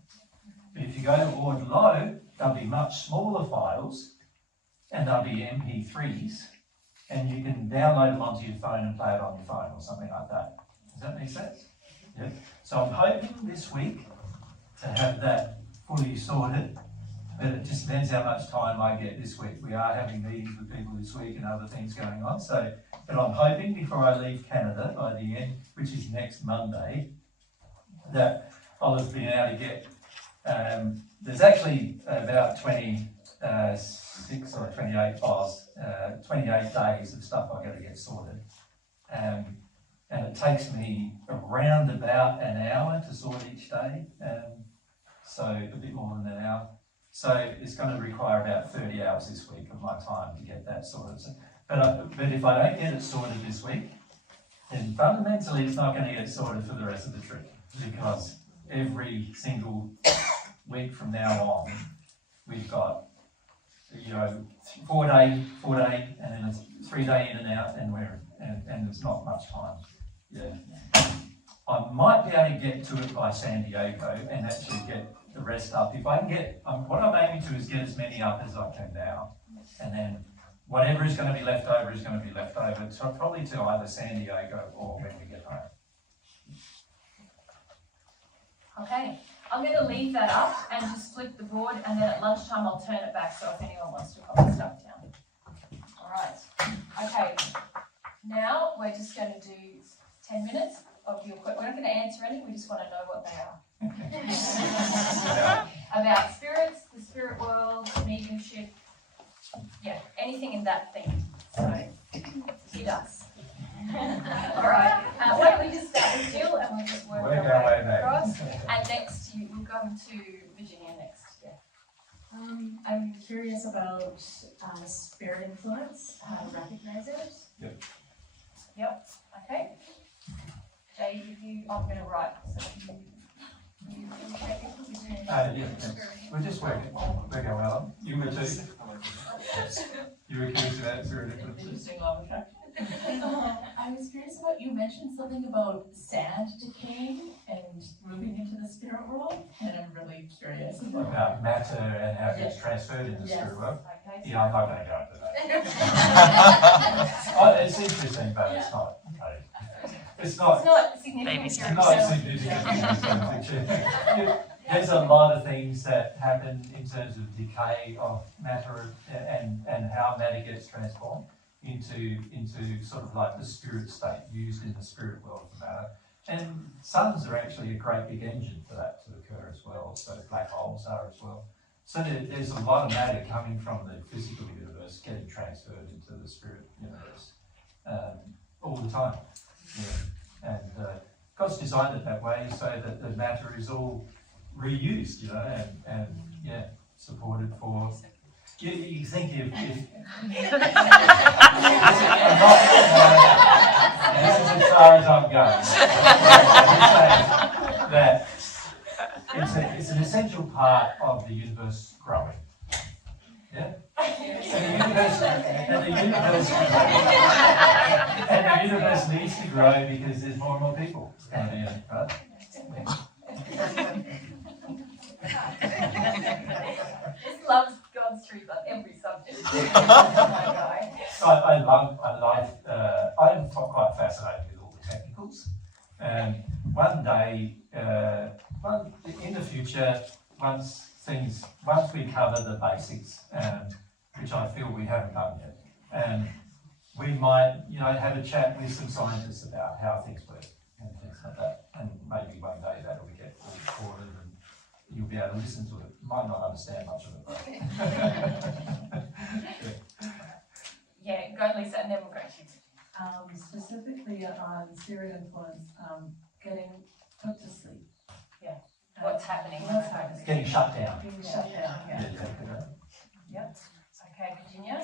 But if you go to Ord Low, they'll be much smaller files, and they'll be MP3s, and you can download them onto your phone and play it on your phone or something like that. Does that make sense? Yeah. So I'm hoping this week to have that fully sorted, but it just depends how much time I get this week. We are having meetings with people this week and other things going on, so, but I'm hoping before I leave Canada by the end, which is next Monday, that I'll have been able to get, there's actually about 26 or 28 files, 28 days of stuff I've got to get sorted. And it takes me around about an hour to sort each day, so a bit more than an hour. So it's going to require about 30 hours this week of my time to get that sorted. So, but if I don't get it sorted this week, then fundamentally it's not going to get sorted for the rest of the trip, because every single week from now on, we've got, 4 day, and then it's 3 day in and out, and there's not much time. Yeah, I might be able to get to it by San Diego and actually get the rest up. If I can get, what I'm aiming to is get as many up as I can now, and then whatever is going to be left over is going to be left over. So probably to either San Diego or when we get home. Okay, I'm going to leave that up and just flip the board, and then at lunchtime I'll turn it back, so if anyone wants to copy stuff down. All right, okay, now we're just going to do 10 minutes of your questions. We're not going to answer any, we just want to know what they are. About spirits, the spirit world, mediumship, yeah, anything in that theme. So, hit us. All right, why don't we just start with Jill and we'll just work our way back. across. And next, we'll come to Virginia next. Yeah. I'm curious about spirit influence, how to recognize it. Yep. Okay. Jay, if you, I'm going to write. So you Yeah. We're just working well. You were too. You were curious about spirit influence. Interesting law of attraction. I was curious about, you mentioned something about sand decaying and moving into the spirit world, and I'm really curious About matter and how it gets transferred in the spirit world. Okay. Yeah, I'm not going to go into that. Oh, it's interesting, but it's not. It's not significant. It's not significant. There's a lot of things that happen in terms of decay of matter and how matter gets transformed into sort of like the spirit state used in the spirit world for matter. And suns are actually a great big engine for that to occur as well. So black holes are as well. So there's a lot of matter coming from the physical universe getting transferred into the spirit universe all the time. Yeah. And God's designed it that way so that the matter is all reused, you know, and yeah, supported for. You think if this is as far as I'm going. That it's an essential part of the universe growing. Yeah? And the universe needs to grow because there's more and more people coming in, right? Just loves God's truth on every subject. I'm quite fascinated with all the technicals. And one day, in the future, once we cover the basics, which I feel we haven't done yet, and we might, have a chat with some scientists about how things work and things like that. And maybe one day that'll get recorded and you'll be able to listen to it. You might not understand much of it, but yeah, go Lisa, and then we'll go to you. Specifically on spirit influence, getting put to sleep. Yeah. What's happening? getting shut down. Getting shut down, yeah. Yep. Okay, Virginia.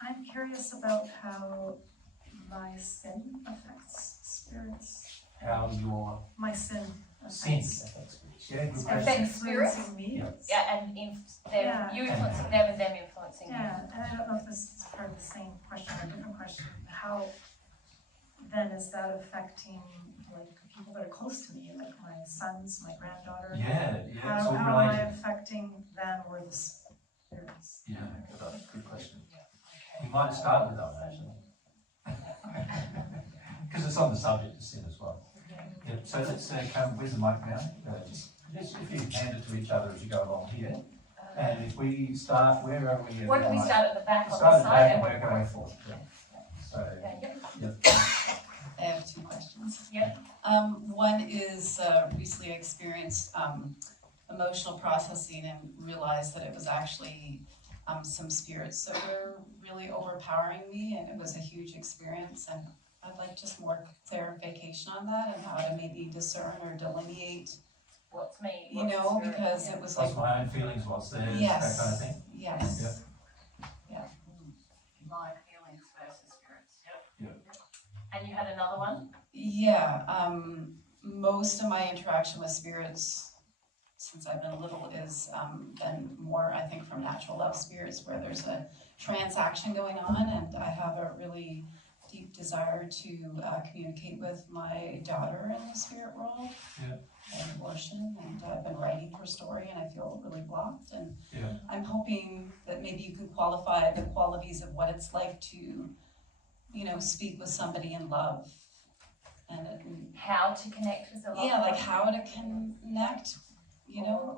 I'm curious about how my sin affects spirits. How your My sin sin affects. affects spirits. Yeah, good question. Affects spirits? Influencing me. Yeah, and you influencing them and them influencing you. Yeah, and I don't know if this is part of the same question or a different question. How then is that affecting like people that are close to me, like my sons, my granddaughter? Yeah, it's all how am I related. affecting them or the spirits? Yeah, good question. You might start with that one, actually. Because it's on the subject of sin as well. Yeah, so let's come with the mic now. Just if you hand it to each other as you go along here. And if we start, where are we? Why don't we start at the back on Start the at the side back and and work our way forward. Yeah. So, I have two questions. Yeah. One is recently I experienced emotional processing and realized that it was actually some spirits that were really overpowering me, and it was a huge experience. And I'd like just more clarification on that and how to maybe discern or delineate. What's me? You know, because it was what's like my own feelings, what's theirs, yes, that kind of thing. yes, yeah. My feelings versus spirits. Yep. And you had another one? Yeah, most of my interaction with spirits since I've been little is been more, I think, from natural love spirits where there's a transaction going on, and I have a really deep desire to communicate with my daughter in the spirit world. Yeah. And abortion, and I've been writing her story, and I feel really blocked. And yeah. I'm hoping that maybe you can qualify the qualities of what it's like to, speak with somebody in love, and how to connect with a loved yeah, like one. how to connect,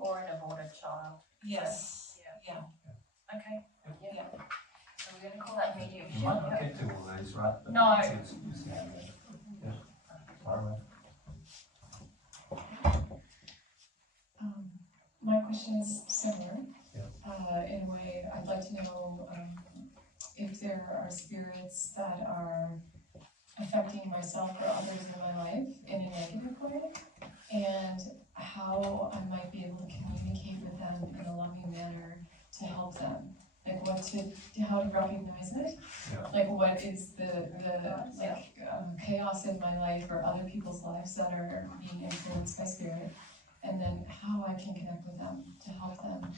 or an aborted child. Yes. Yeah. Okay. Yeah. So we're going to call that mediumship. You might not get to all these, right? But No. Yeah. Far away. My question is similar. Yeah. In a way, I'd like to know if there are spirits that are affecting myself or others in my life in a negative way, and how I might be able to communicate with them in a loving manner to help them. Like how to recognize it. Yeah. Like what is the chaos in my life or other people's lives that are being influenced by spirit, and then how I can connect with them to help them,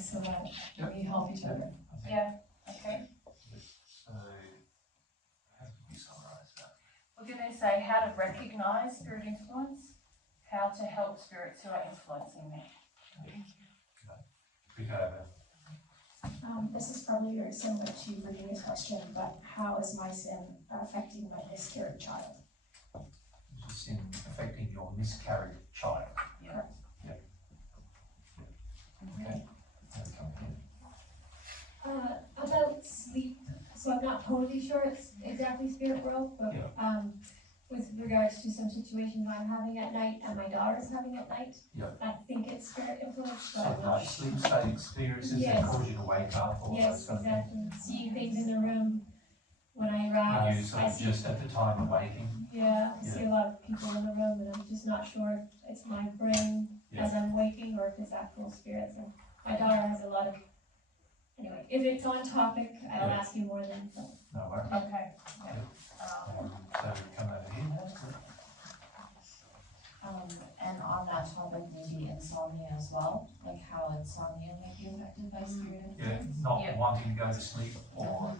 so that we help each other. Yeah, okay. So, how do we summarize that? We're going to say how to recognize spirit influence, how to help spirits who are influencing me. We go over. This is probably very similar to Virginia's question, but how is my sin affecting my miscarried child? Sin affecting your miscarried child. Yeah. Yeah. Okay. About sleep, so I'm not totally sure it's exactly spirit world, but with regards to some situations I'm having at night and my daughter's having at night, I think it's spirit influence, but I'm not sure. Sleep state experiences that cause you to wake up or yes, exactly. Seeing things in the room when I arouse. When you sort of just at the time of waking. Yeah, I see a lot of people in the room and I'm just not sure if it's my brain as I'm waking or if it's actual spirits. And my daughter has a lot of, anyway, if it's on topic, I'll ask you more then. So. No worries. Okay. So come over here now. And on that topic, maybe insomnia as well, like how insomnia may be affected by spirit influence. Not wanting to go to sleep or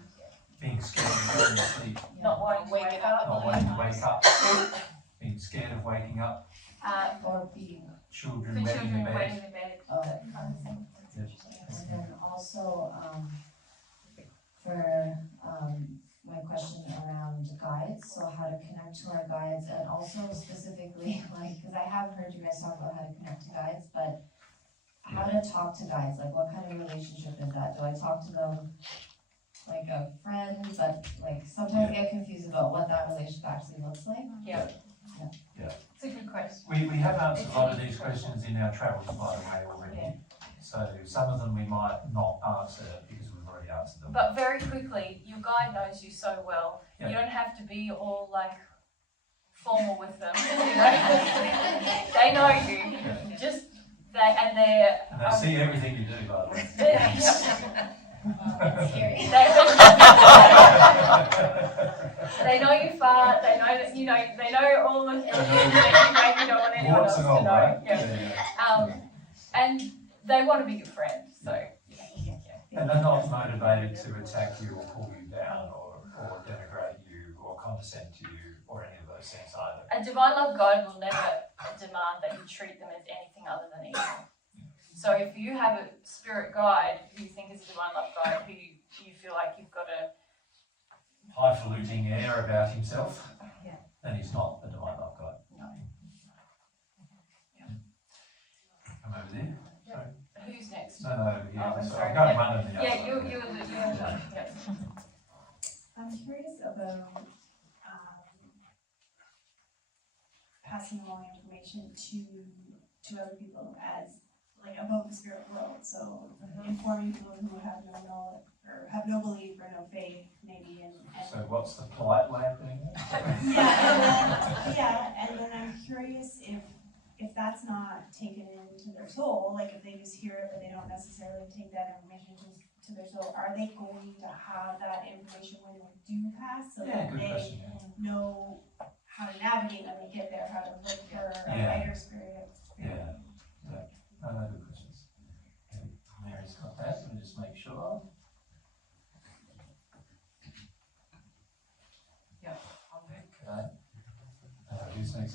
being scared of going to sleep. Not wanting to wake up. Not wanting to wake up. Being scared of waking up. Or being children wetting the bed. that kind of thing. And then also, for my question around guides, so how to connect to our guides, and also specifically, because I have heard you guys talk about how to connect to guides, but how to talk to guides, like what kind of relationship is that? Do I talk to them like a friend, but sometimes I get confused about what that relationship actually looks like? Yeah. Yeah. It's a good question. We have answered a lot of these questions in our travels, by the way, already. So some of them we might not answer because we've already answered them. But very quickly, your guide knows you so well. You don't have to be all formal with them. They know you. Just and they see everything you do, by the way. Scary. They know you fart. They know that They know all the things that you maybe don't want anyone else to know. Right? Yeah. And they want to be your friend. So. And they're not motivated to attack you or pull you down or denigrate you or condescend to you or any of those things either. A divine love guide will never demand that you treat them as anything other than equal. So if you have a spirit guide who you think is a divine love guide, who you feel like you've got a highfalutin air about himself, then he's not a divine love guide. No. Come over there. Sorry. Who's next? No, over here. Oh, I'm sorry. I'm going one of the other. Yeah, you have one. Yeah. I'm curious about passing along information to other people as about the spirit world. So informing people who have no knowledge or have no belief or no faith, maybe. And so what's the polite way of doing it? And then I'm curious if that's not taken into their soul, like if they just hear it but they don't necessarily take that information to their soul, are they going to have that information when they do pass so that they know how to navigate when they get there, how to look for a lighter spirit? No, good questions. Okay. Mary's got that, let me just make sure. Okay. Who's next?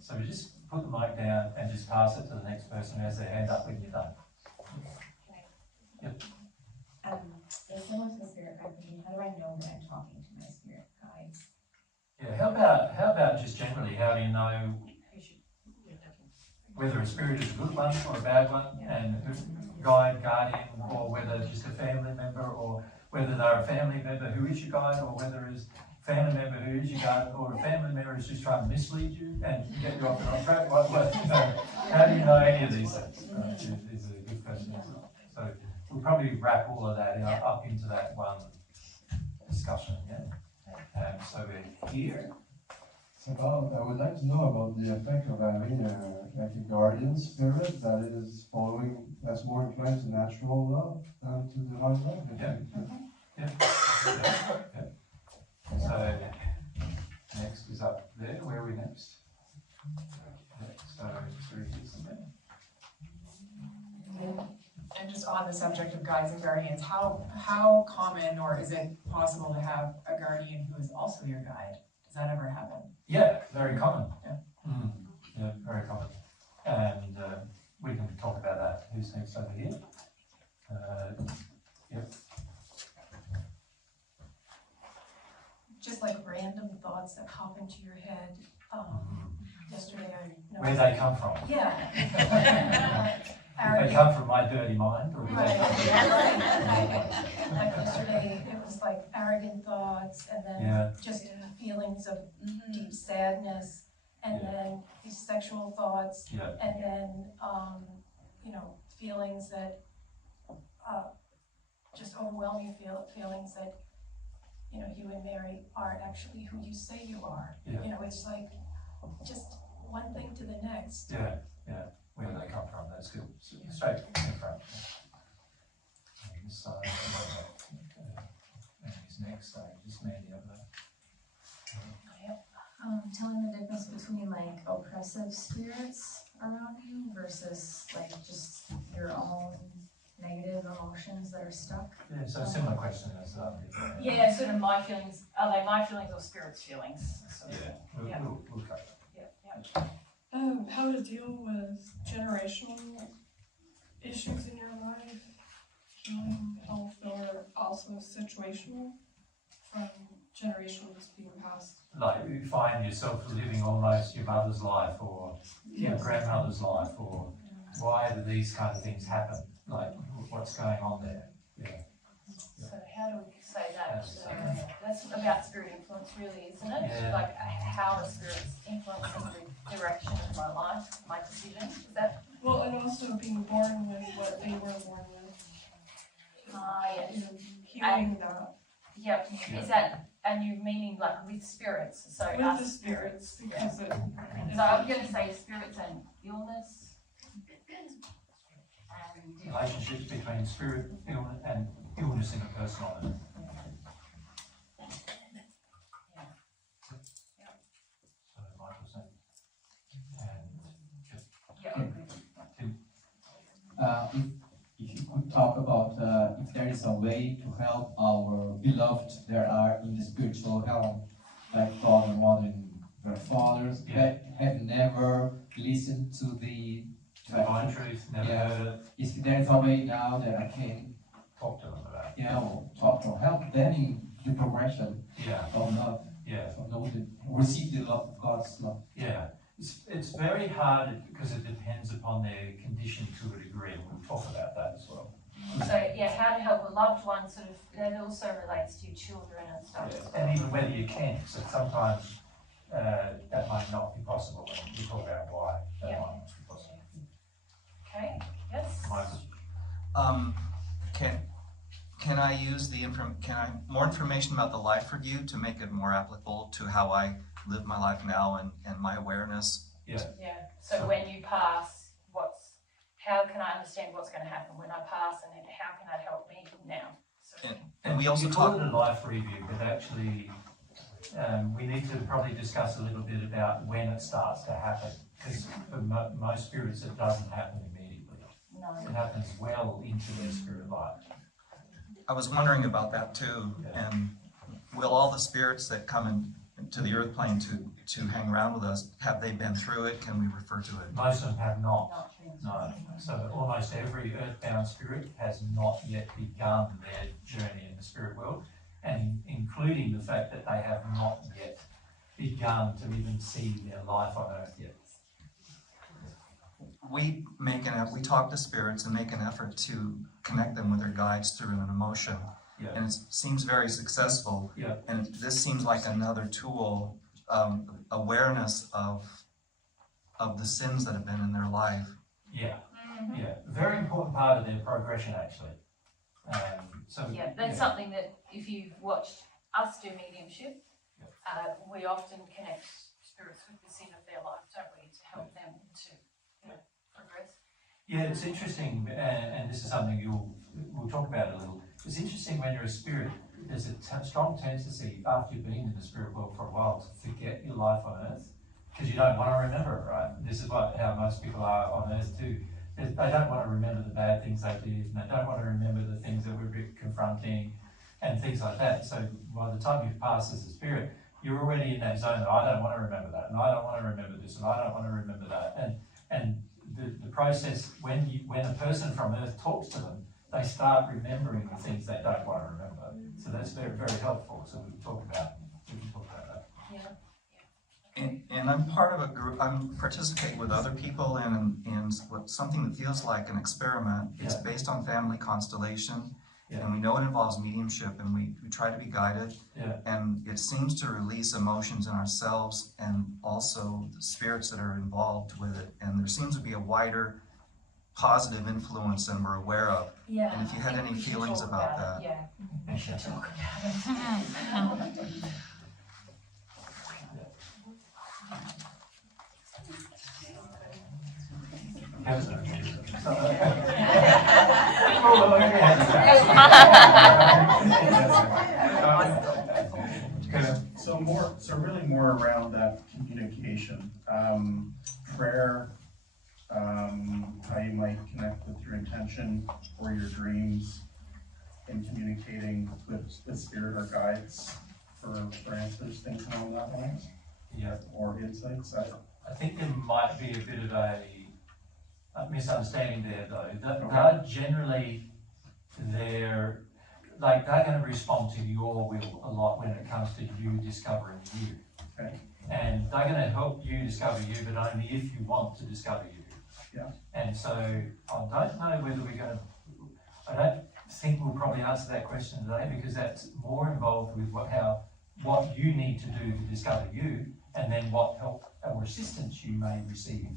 So we just put the mic down and just pass it to the next person who has their hand up when you're done. Yep. It's similar to the spirit guide question. How do I know that I'm talking to my spirit guides? Yeah, how about just generally, how do you know whether a spirit is a good one or a bad one, and guide, guardian, or whether just a family member, or whether they're a family member who is your guide, or whether it's a family member who is your guide, or a family member is just trying to mislead you and get you off the wrong track? How do you know any of these things? These are good questions. So we'll probably wrap all of that up into that one discussion, yeah? So we're here. I would like to know about the effect of having like a guardian spirit that is following, that's more inclined to natural love than to divine love. So next is up there. Where are we next? So and just on the subject of guides and guardians, how common or is it possible to have a guardian who is also your guide? Does that ever happen? Yeah, very common. Yeah. Yeah, very common. And we can talk about that. Who's next over here? Yep. Just like random thoughts that pop into your head. Yesterday I Where they come from? Yeah. They come from my dirty mind, or do they come from Like yesterday, it was like arrogant thoughts, and then just feelings of deep sadness, and then these sexual thoughts, and then feelings that just overwhelming feelings that you and Mary aren't actually who you say you are. It's like just one thing to the next. Where they come from, that's good. Straight in front. And this side, and his next side, just man the other. Telling the difference between like oppressive spirits around you versus like just your own negative emotions that are stuck. Yeah, so a similar question as yeah, sort of my feelings. Are they my feelings or spirit's feelings? We'll cover that. How to deal with generational issues in your life, healing, health, or also situational from generations being passed. Like you find yourself living almost your mother's life or your grandmother's life, or why do these kind of things happen? Like what's going on there? So how do we say that? That's about spirit influence, really, isn't it? Yeah. Like how the spirit's influencing the direction of my life, my decisions. Is that? Well, and also being born with what they were born with. Yes. Hearing that. Yep. Is that, and you meaning like with spirits? So with us the spirits, because so I'm going to say spirits and illness. Relationships between spirit and illness in a person. If you could talk about if there is a way to help our beloved there are in the spiritual realm, like father, mother, and their fathers that have never listened to the divine truth, never heard it. If there is a way now that I can talk to them about talk to help them in the progression of love. Receive the love of God's love. It's very hard because it depends upon their condition to a degree, and we'll talk about that as well. So how to help a loved one, sort of, that also relates to children and stuff. And even whether you can, so sometimes that might not be possible, and we'll talk about why that might not be possible. Okay, yes? Can I use more information about the life review to make it more applicable to how I live my life now and my awareness? So when you pass, how can I understand what's going to happen when I pass, and then how can that help me now? And we also call it a life review, but actually we need to probably discuss a little bit about when it starts to happen, because for most spirits it doesn't happen immediately. No. It happens well into their spirit life. I was wondering about that too, and will all the spirits that come into the earth plane to hang around with us, have they been through it? Can we refer to it? Most of them have not. No. So almost every earthbound spirit has not yet begun their journey in the spirit world, and including the fact that they have not yet begun to even see their life on earth yet. We talk to spirits and make an effort to connect them with their guides through an emotion. And it seems very successful. And this seems like another tool, awareness of the sins that have been in their life. Very important part of their progression, actually. So yeah, that's something that if you've watched us do mediumship, we often connect spirits with the sin of their life, don't we, to help them to progress. Yeah, it's interesting, and this is something we'll talk about a little. It's interesting when you're a spirit, there's a strong tendency after you've been in the spirit world for a while to forget your life on earth, because you don't want to remember it, right? This is how most people are on earth too. They don't want to remember the bad things they did, and they don't want to remember the things that were a bit confronting, and things like that. So by the time you've passed as a spirit, you're already in that zone that I don't want to remember that, and I don't want to remember this, and I don't want to remember that. And the process, when a person from earth talks to them, they start remembering the things they don't want to remember. So that's very, very helpful. So we can talk about that. Yeah. And I'm part of a group, I'm participating with other people in something that feels like an experiment. It's based on family constellation, and we know it involves mediumship, and we try to be guided, and it seems to release emotions in ourselves and also the spirits that are involved with it, and there seems to be a wider positive influence than we're aware of. Yeah. And if you had any feelings about that. Yeah, we should talk about it. So really more around that communication, prayer, how you might connect with your intention or your dreams in communicating with spirit or guides for answers, things along that lines. Yeah. Or insights. I think there might be a bit of a misunderstanding there, though. That generally, they're going to respond to your will a lot when it comes to you discovering you. Okay. And they're going to help you discover you, but only if you want to discover you. Yeah. And so I don't know whether we're going to, I don't think we'll probably answer that question today, because that's more involved with what you need to do to discover you, and then what help or assistance you may receive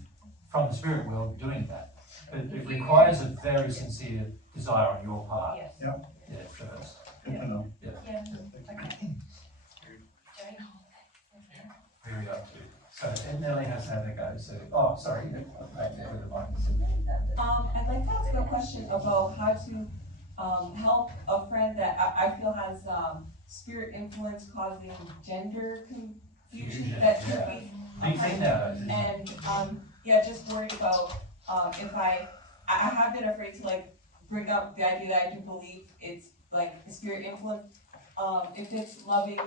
from the spirit world doing that. But it requires a very sincere desire on your part. Yes. Yep. Yeah, first. Good to know. Yeah. Yeah. Okay. Where are we up to? So Nellie has had a go. So, sorry, right there with the mic. I'd like to ask a question about how to help a friend that I feel has spirit influence causing gender confusion that could be. Big thing now. And just worried about if I have been afraid to bring up the idea that I do believe it's like a spirit influence. If it's loving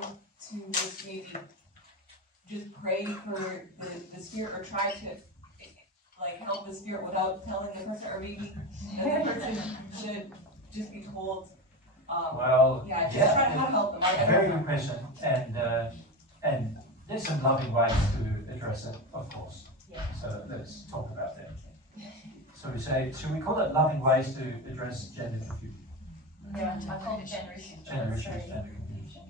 to just maybe just pray for the spirit, or try to help the spirit without telling the person, or maybe the person should just be told. Just try to help them. Very good question, and there's some loving ways to address it, of course. Yeah. So let's talk about that. So we say, should we call it loving ways to address gender confusion? Yeah, I call it gender issues. Gender issues, gender confusion.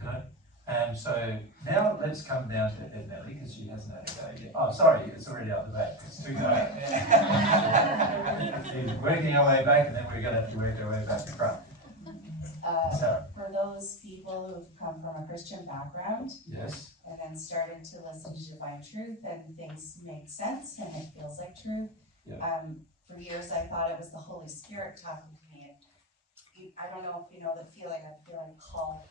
Good. So now let's come down to Ed Nelly, because she hasn't had a go yet. Oh, sorry, it's already out the back. It's too late. She's working our way back, and then we're going to have to work our way back to front. For those people who've come from a Christian background, yes, and then started to listen to divine truth, and things make sense and it feels like truth. Yeah. For years I thought it was the Holy Spirit talking to me, and I don't know if you know the feeling of feeling called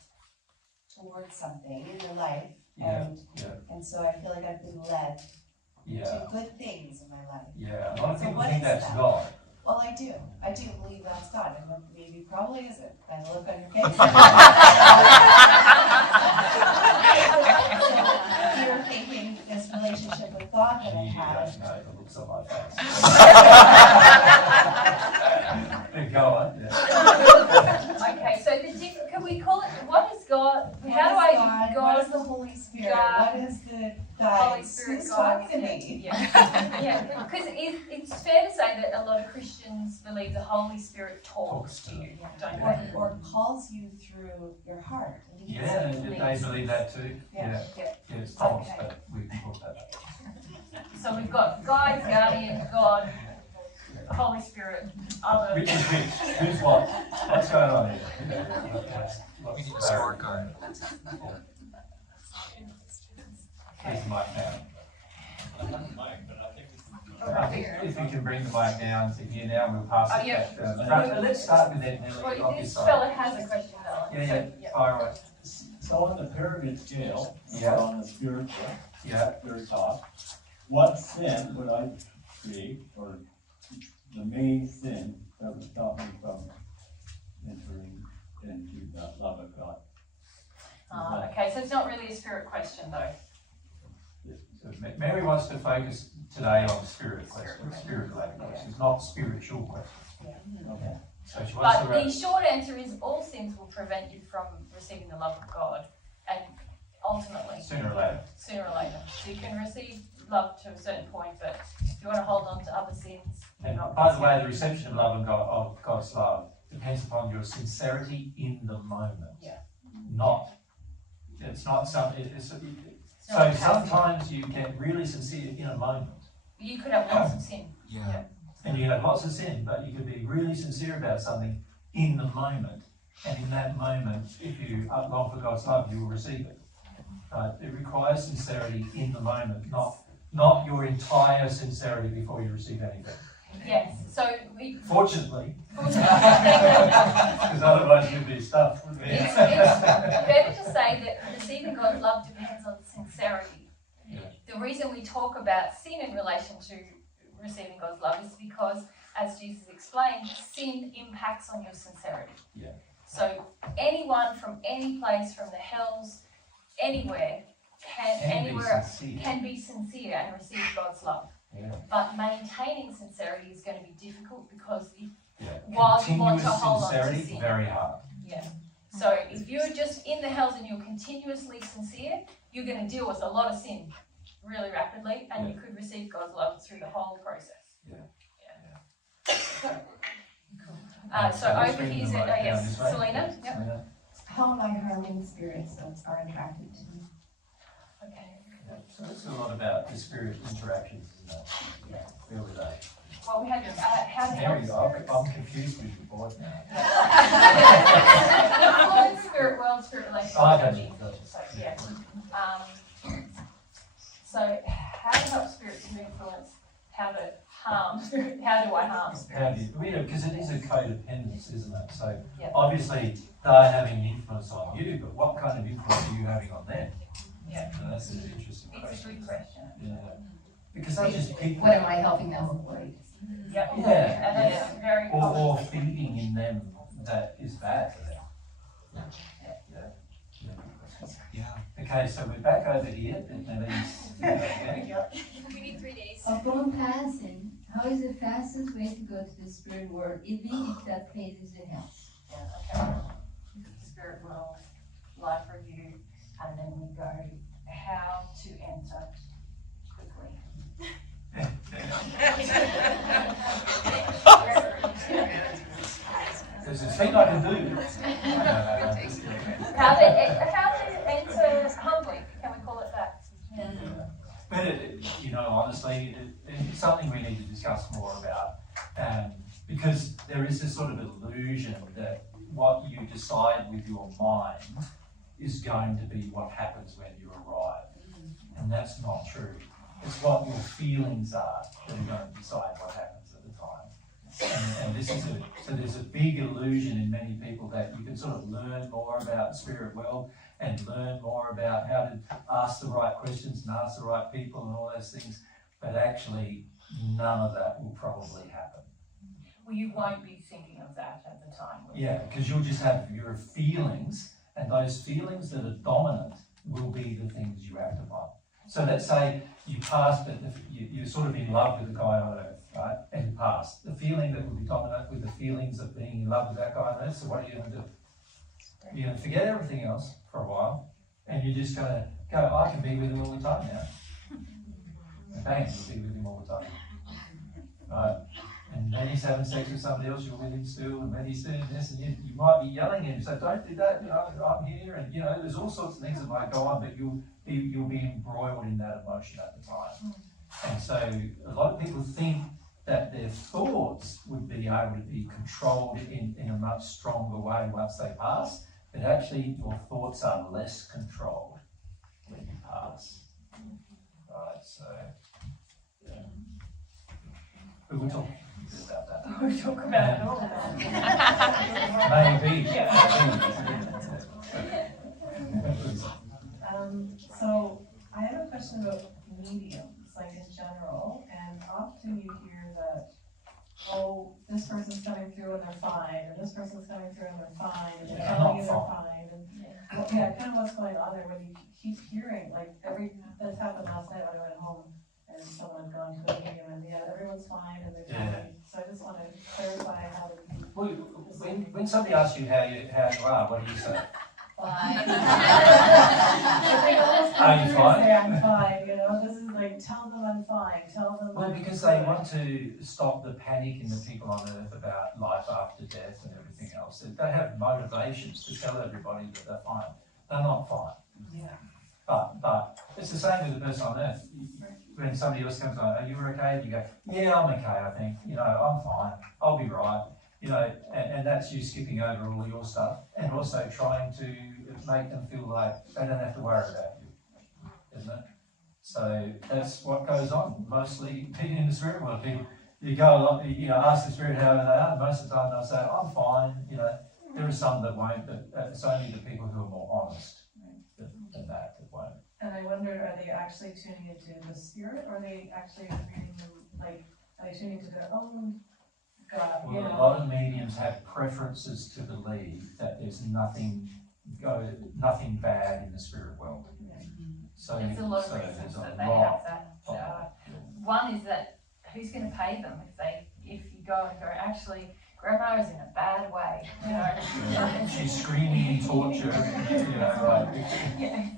towards something in your life, and so I feel like I've been led to good things in my life. Yeah, a lot of So people what think is that's that? God. Well, I do believe that's God, and maybe probably isn't, by the look on your face. So you're thinking this relationship with God that I have. No, it looks on my face. Go on. Yeah. Okay, so can we call it, what is God? What is the Holy Spirit? God, what is the Holy Spirit, Who's God? talking to me? Yeah, because it's fair to say that a lot of Christians believe the Holy Spirit talks to you, don't they? Or calls you through your heart. Yeah, they believe that too. Yeah, it's false, but we can talk that. So we've got guides, guardians, God, Holy Spirit, other. Which is which? Who's what? What's going on here? We need a scorecard. Where's the mic now? I think if you can bring the mic down to here now, we'll pass it back to the front. But let's start with Ed Nelly. Well, this fella has a question, Ellen. Yeah, fire away. So on the pyramid scale, Yeah. on the spiritual, Yeah. very top, what sin would I create, or the main sin that would stop me from entering into the love of God? Okay, so it's not really a spirit question though. So Mary wants to focus today on spirit questions, spirit-related questions, not spiritual questions. Okay. So she wants But the short answer is all sins will prevent you from receiving the love of God, and ultimately, Sooner or later. Sooner or later. So you can receive love to a certain point, but if you want to hold on to other sins, And by the way, the reception of love and of God's love depends upon your sincerity in the moment. Yeah. It's not something. So not sometimes you get really sincere in a moment. you could have lots of sin. Yeah. And you have lots of sin, but you could be really sincere about something in the moment. And in that moment, if you long for God's love, you will receive it. It requires sincerity in the moment, not your entire sincerity before you receive anything. Yes. So we. Fortunately. Because otherwise you'd be stuffed, wouldn't you? It's better to say that receiving God's love depends on sincerity. Yeah. The reason we talk about sin in relation to receiving God's love is because, as Jesus explained, sin impacts on your sincerity. Yeah. So anyone from any place, from the hells, anywhere, can be sincere and receive God's love. Yeah. But maintaining sincerity is going to be difficult because while you want to hold on to sincerity, sin, very hard. yeah. So if you're just in the hells and you're continuously sincere, you're going to deal with a lot of sin really rapidly, and you could receive God's love through the whole process. So over here, yes, Selena. Yep. How am I harming spirits that are attracted to me? Okay. So it's a lot about the spirit interactions, isn't it? Yeah. Where were they? Well, we had how to Mary, help I'm confused with the board now. Well, spirit world, spirit relationship. Oh, I got you. So, yeah. So how to help spirits to influence, how to harm spirit, how do I harm spirits? Because it is a codependence, isn't it? So Yeah. obviously they're having influence on you, but what kind of influence are you having on them? Yeah. So that's an interesting It's question. a good question. Yeah. Because they just people. What am I helping them avoid? Yep. Yeah. And that's very Or feeding in them that is bad for them. Yeah. Okay, so we're back over here. We need 3 days. Upon passing, how is the fastest way to go to the spirit world, even if that place is in hell? Yeah, okay. Spirit world, life review, and then we go how to enter quickly. There's a thing I can do. How to enter humbly, can we call it that? Yeah. But honestly, it's something we need to discuss more about, because there is this sort of illusion that what you decide with your mind is going to be what happens when you arrive, and that's not true. It's what your feelings are that are going to decide what happens at the time. And this is so there's a big illusion in many people that you can sort of learn more about the spirit world and learn more about how to ask the right questions and ask the right people and all those things, but actually none of that will probably happen. Well, you won't be thinking of that at the time. Yeah, because you'll just have your feelings, and those feelings that are dominant will be the things you act upon. So let's say you pass, but you're sort of in love with the guy on earth, right? And you pass. The feeling that will be dominant with the feelings of being in love with that guy on earth, so what are you going to do? You're going to forget everything else for a while, and you're just going to go, I can be with him all the time now. And bang, you'll be with him all the time. Right? And then he's having sex with somebody else, you're with him still, and then he's doing this, and you might be yelling at him, so don't do that, I'm here, and there's all sorts of things that might go on, but you'll be embroiled in that emotion at the time. And so a lot of people think that their thoughts would be able to be controlled in a much stronger way once they pass, but actually your thoughts are less controlled when you pass. Right, so, yeah. But we'll talk a bit about that. We'll talk about it all of that. Maybe. So I have a question about mediums, like in general, and often you hear that, oh, this person's coming through and they're fine, or this person's coming through and they're fine, and they're telling you they're fine, and yeah, kind of what's going on there when you keep hearing, like this happened last night when I went home and someone had gone to a medium and yeah, everyone's fine and they're fine. So I just want to clarify how to be. Well, when somebody asks you how you are, what do you say? Fine. Are you fine? I'm fine, you know, this is like, tell them I'm fine, tell them Well, I'm because fine. they want to stop the panic in the people on earth about life after death and everything else. They have motivations to tell everybody that they're fine. They're not fine. Yeah. But it's the same with the person on earth. When somebody else comes on, are you okay? You go, yeah, I'm okay, I think. You know, I'm fine. I'll be right. You know, and that's you skipping over all your stuff and also trying to make them feel like they don't have to worry about you, isn't it? So that's what goes on. Mostly in the spirit world, people, you go along, you know, ask the spirit how they are, and most of the time they'll say, I'm fine, you know. There are some that won't, but it's only the people who are more honest than that won't. And I wonder, are they actually tuning into the spirit, or are they actually reading them, like, are they tuning to their own God? Well, You know? a lot of mediums have preferences to believe that there's nothing bad in the spirit world. So There's a lot of there's reasons a that they lot have that. One is that who's going to pay them if you go and go, actually, Grandma is in a bad way, you know. She's screaming in torture, you know, like. Yeah.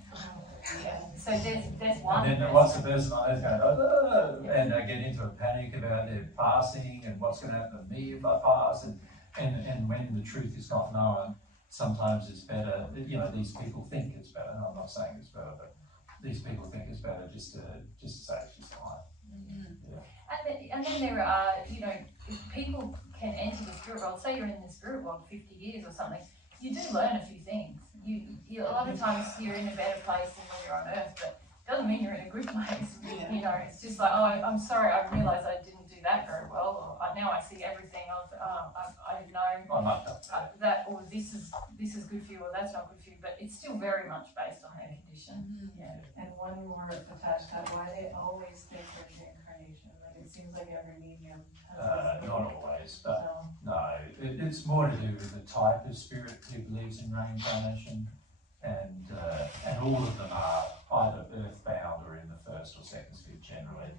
So there's one. And then what's the person on earth going, oh, and they get into a panic about their passing and what's going to happen to me if I pass, and when the truth is not known, sometimes it's better, you know, these people think it's better, I'm not saying it's better, but these people think it's better just to say she's fine. Yeah. And then there are, you know, if people can enter the spirit world, say you're in the spirit world 50 years or something, you do learn a few things. You a lot of times you're in a better place than when you're on earth, but it doesn't mean you're in a good place. You know, it's just like, oh, I'm sorry, I realised I didn't do that very well, or now I see everything. I didn't know that, or this is good for you, or that's not good for you. But it's still very much based on their condition. Yeah. And one more attached to that, why they always think they're reincarnation. Like it seems like every medium has this. Not always, but no, it's more to do with the type of spirit who believes in reincarnation, and all of them are either earthbound or in the first or second sphere generally,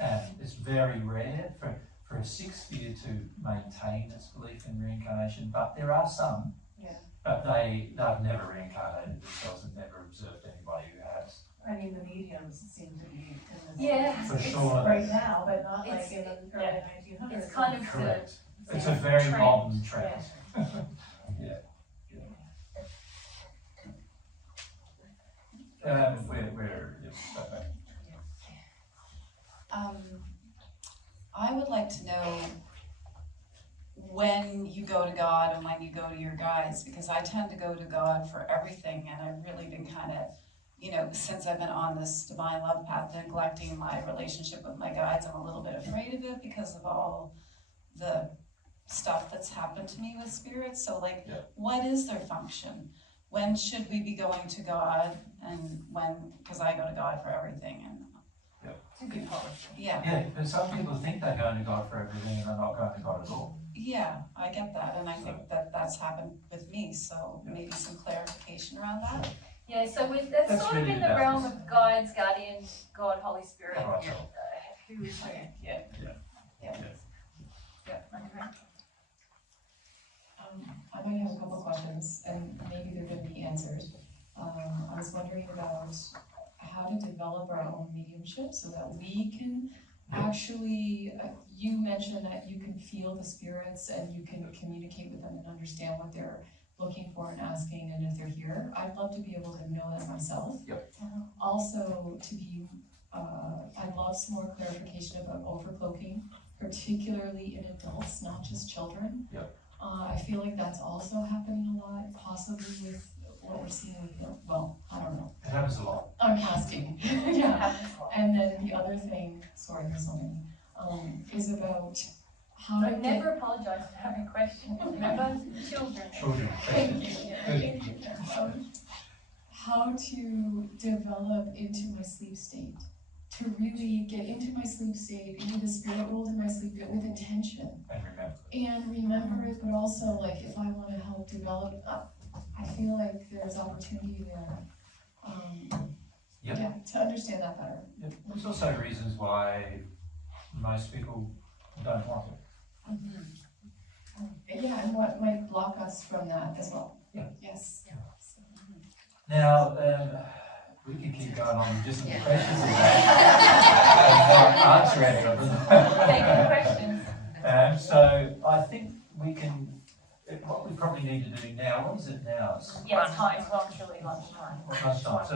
and it's very rare for a sixth sphere to maintain its belief in reincarnation, but there are some, but they've never reincarnated themselves and never observed anybody who has. I mean, the mediums seem to be in this. Yeah, for sure. Right now, but not like in the early 1900s. It's kind of correct. It's a very trend. modern trend. Yeah. I would like to know when you go to God and when you go to your guides, because I tend to go to God for everything, and I've really been kind of, you know, since I've been on this divine love path, neglecting my relationship with my guides. I'm a little bit afraid of it because of all the stuff that's happened to me with spirits. So like, what is their function? When should we be going to God, and when, because I go to God for everything, and it's a good policy. Yeah, but some people think they're going to God for everything and they're not going to God at all. Yeah, I get that, and I think that that's happened with me, so maybe some clarification around that. Yeah, so that's sort really of in the realm of guides, guardians, God, Holy Spirit, Right. who is who. Yeah. I might have a couple of questions, and maybe they're going to be answered. I was wondering about how to develop our own mediumship so that we can actually, you mentioned that you can feel the spirits and you can communicate with them and understand what they're looking for and asking, and if they're here. I'd love to be able to know that myself. Also, to be, I'd love some more clarification about overcloaking particularly in adults, not just children. Yep. I feel like that's also happening a lot, possibly with what we're seeing with, well, I don't know. It happens a lot. I'm casting, yeah. And then the other thing, sorry, there's so many, is about how to But never apologise for having questions. Remember, children. Children. Thank you. How to develop into my sleep state. To really get into my sleep state, into the spirit world in my sleep, but with intention. And remember it, but also like if I want to help develop, I feel like there's opportunity there. Yep. Yeah, to understand that better. Yep. There's also reasons why most people don't want it. Yeah, and what might block us from that as well. Yeah. Yes. Now, we can keep going on with just the questions of that and not answer any of them. Thank you for questions. So I think we can, what we probably need to do now, what is it now? Yeah, it's time, it's literally lunchtime. Lunchtime.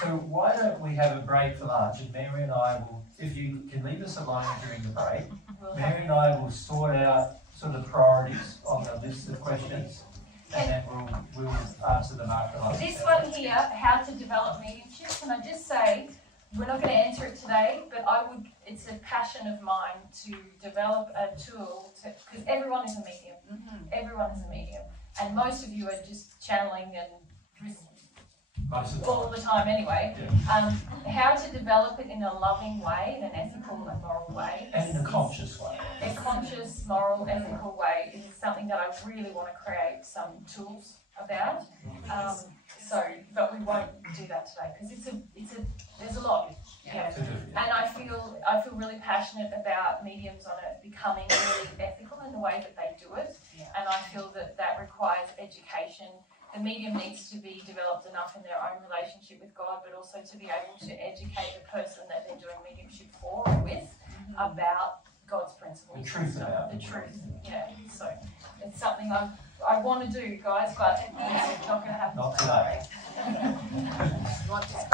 So why don't we have a break for lunch, and Mary and I will, if you can leave us alone during the break, Mary and I will sort out sort of priorities on the list of questions, and then we'll answer them after lunch. This one here, how to develop mediumship, and I just say, we're not going to answer it today, but it's a passion of mine to develop a tool, because everyone is a medium. Everyone is a medium. And most of you are just channeling and all the time anyway. How to develop it in a loving way, in an ethical and moral way. And in a conscious way. A conscious, moral, ethical way is something that I really want to create some tools about. But we won't do that today because there's a lot. Yeah. And I feel really passionate about mediums on it becoming really ethical in the way that they do it. And I feel that requires education. The medium needs to be developed enough in their own relationship with God, but also to be able to educate the person that they're doing mediumship for or with about God's principles. The truth about the truth. Yeah. So it's something I want to do, guys, but it's not going to happen. Not today. You want this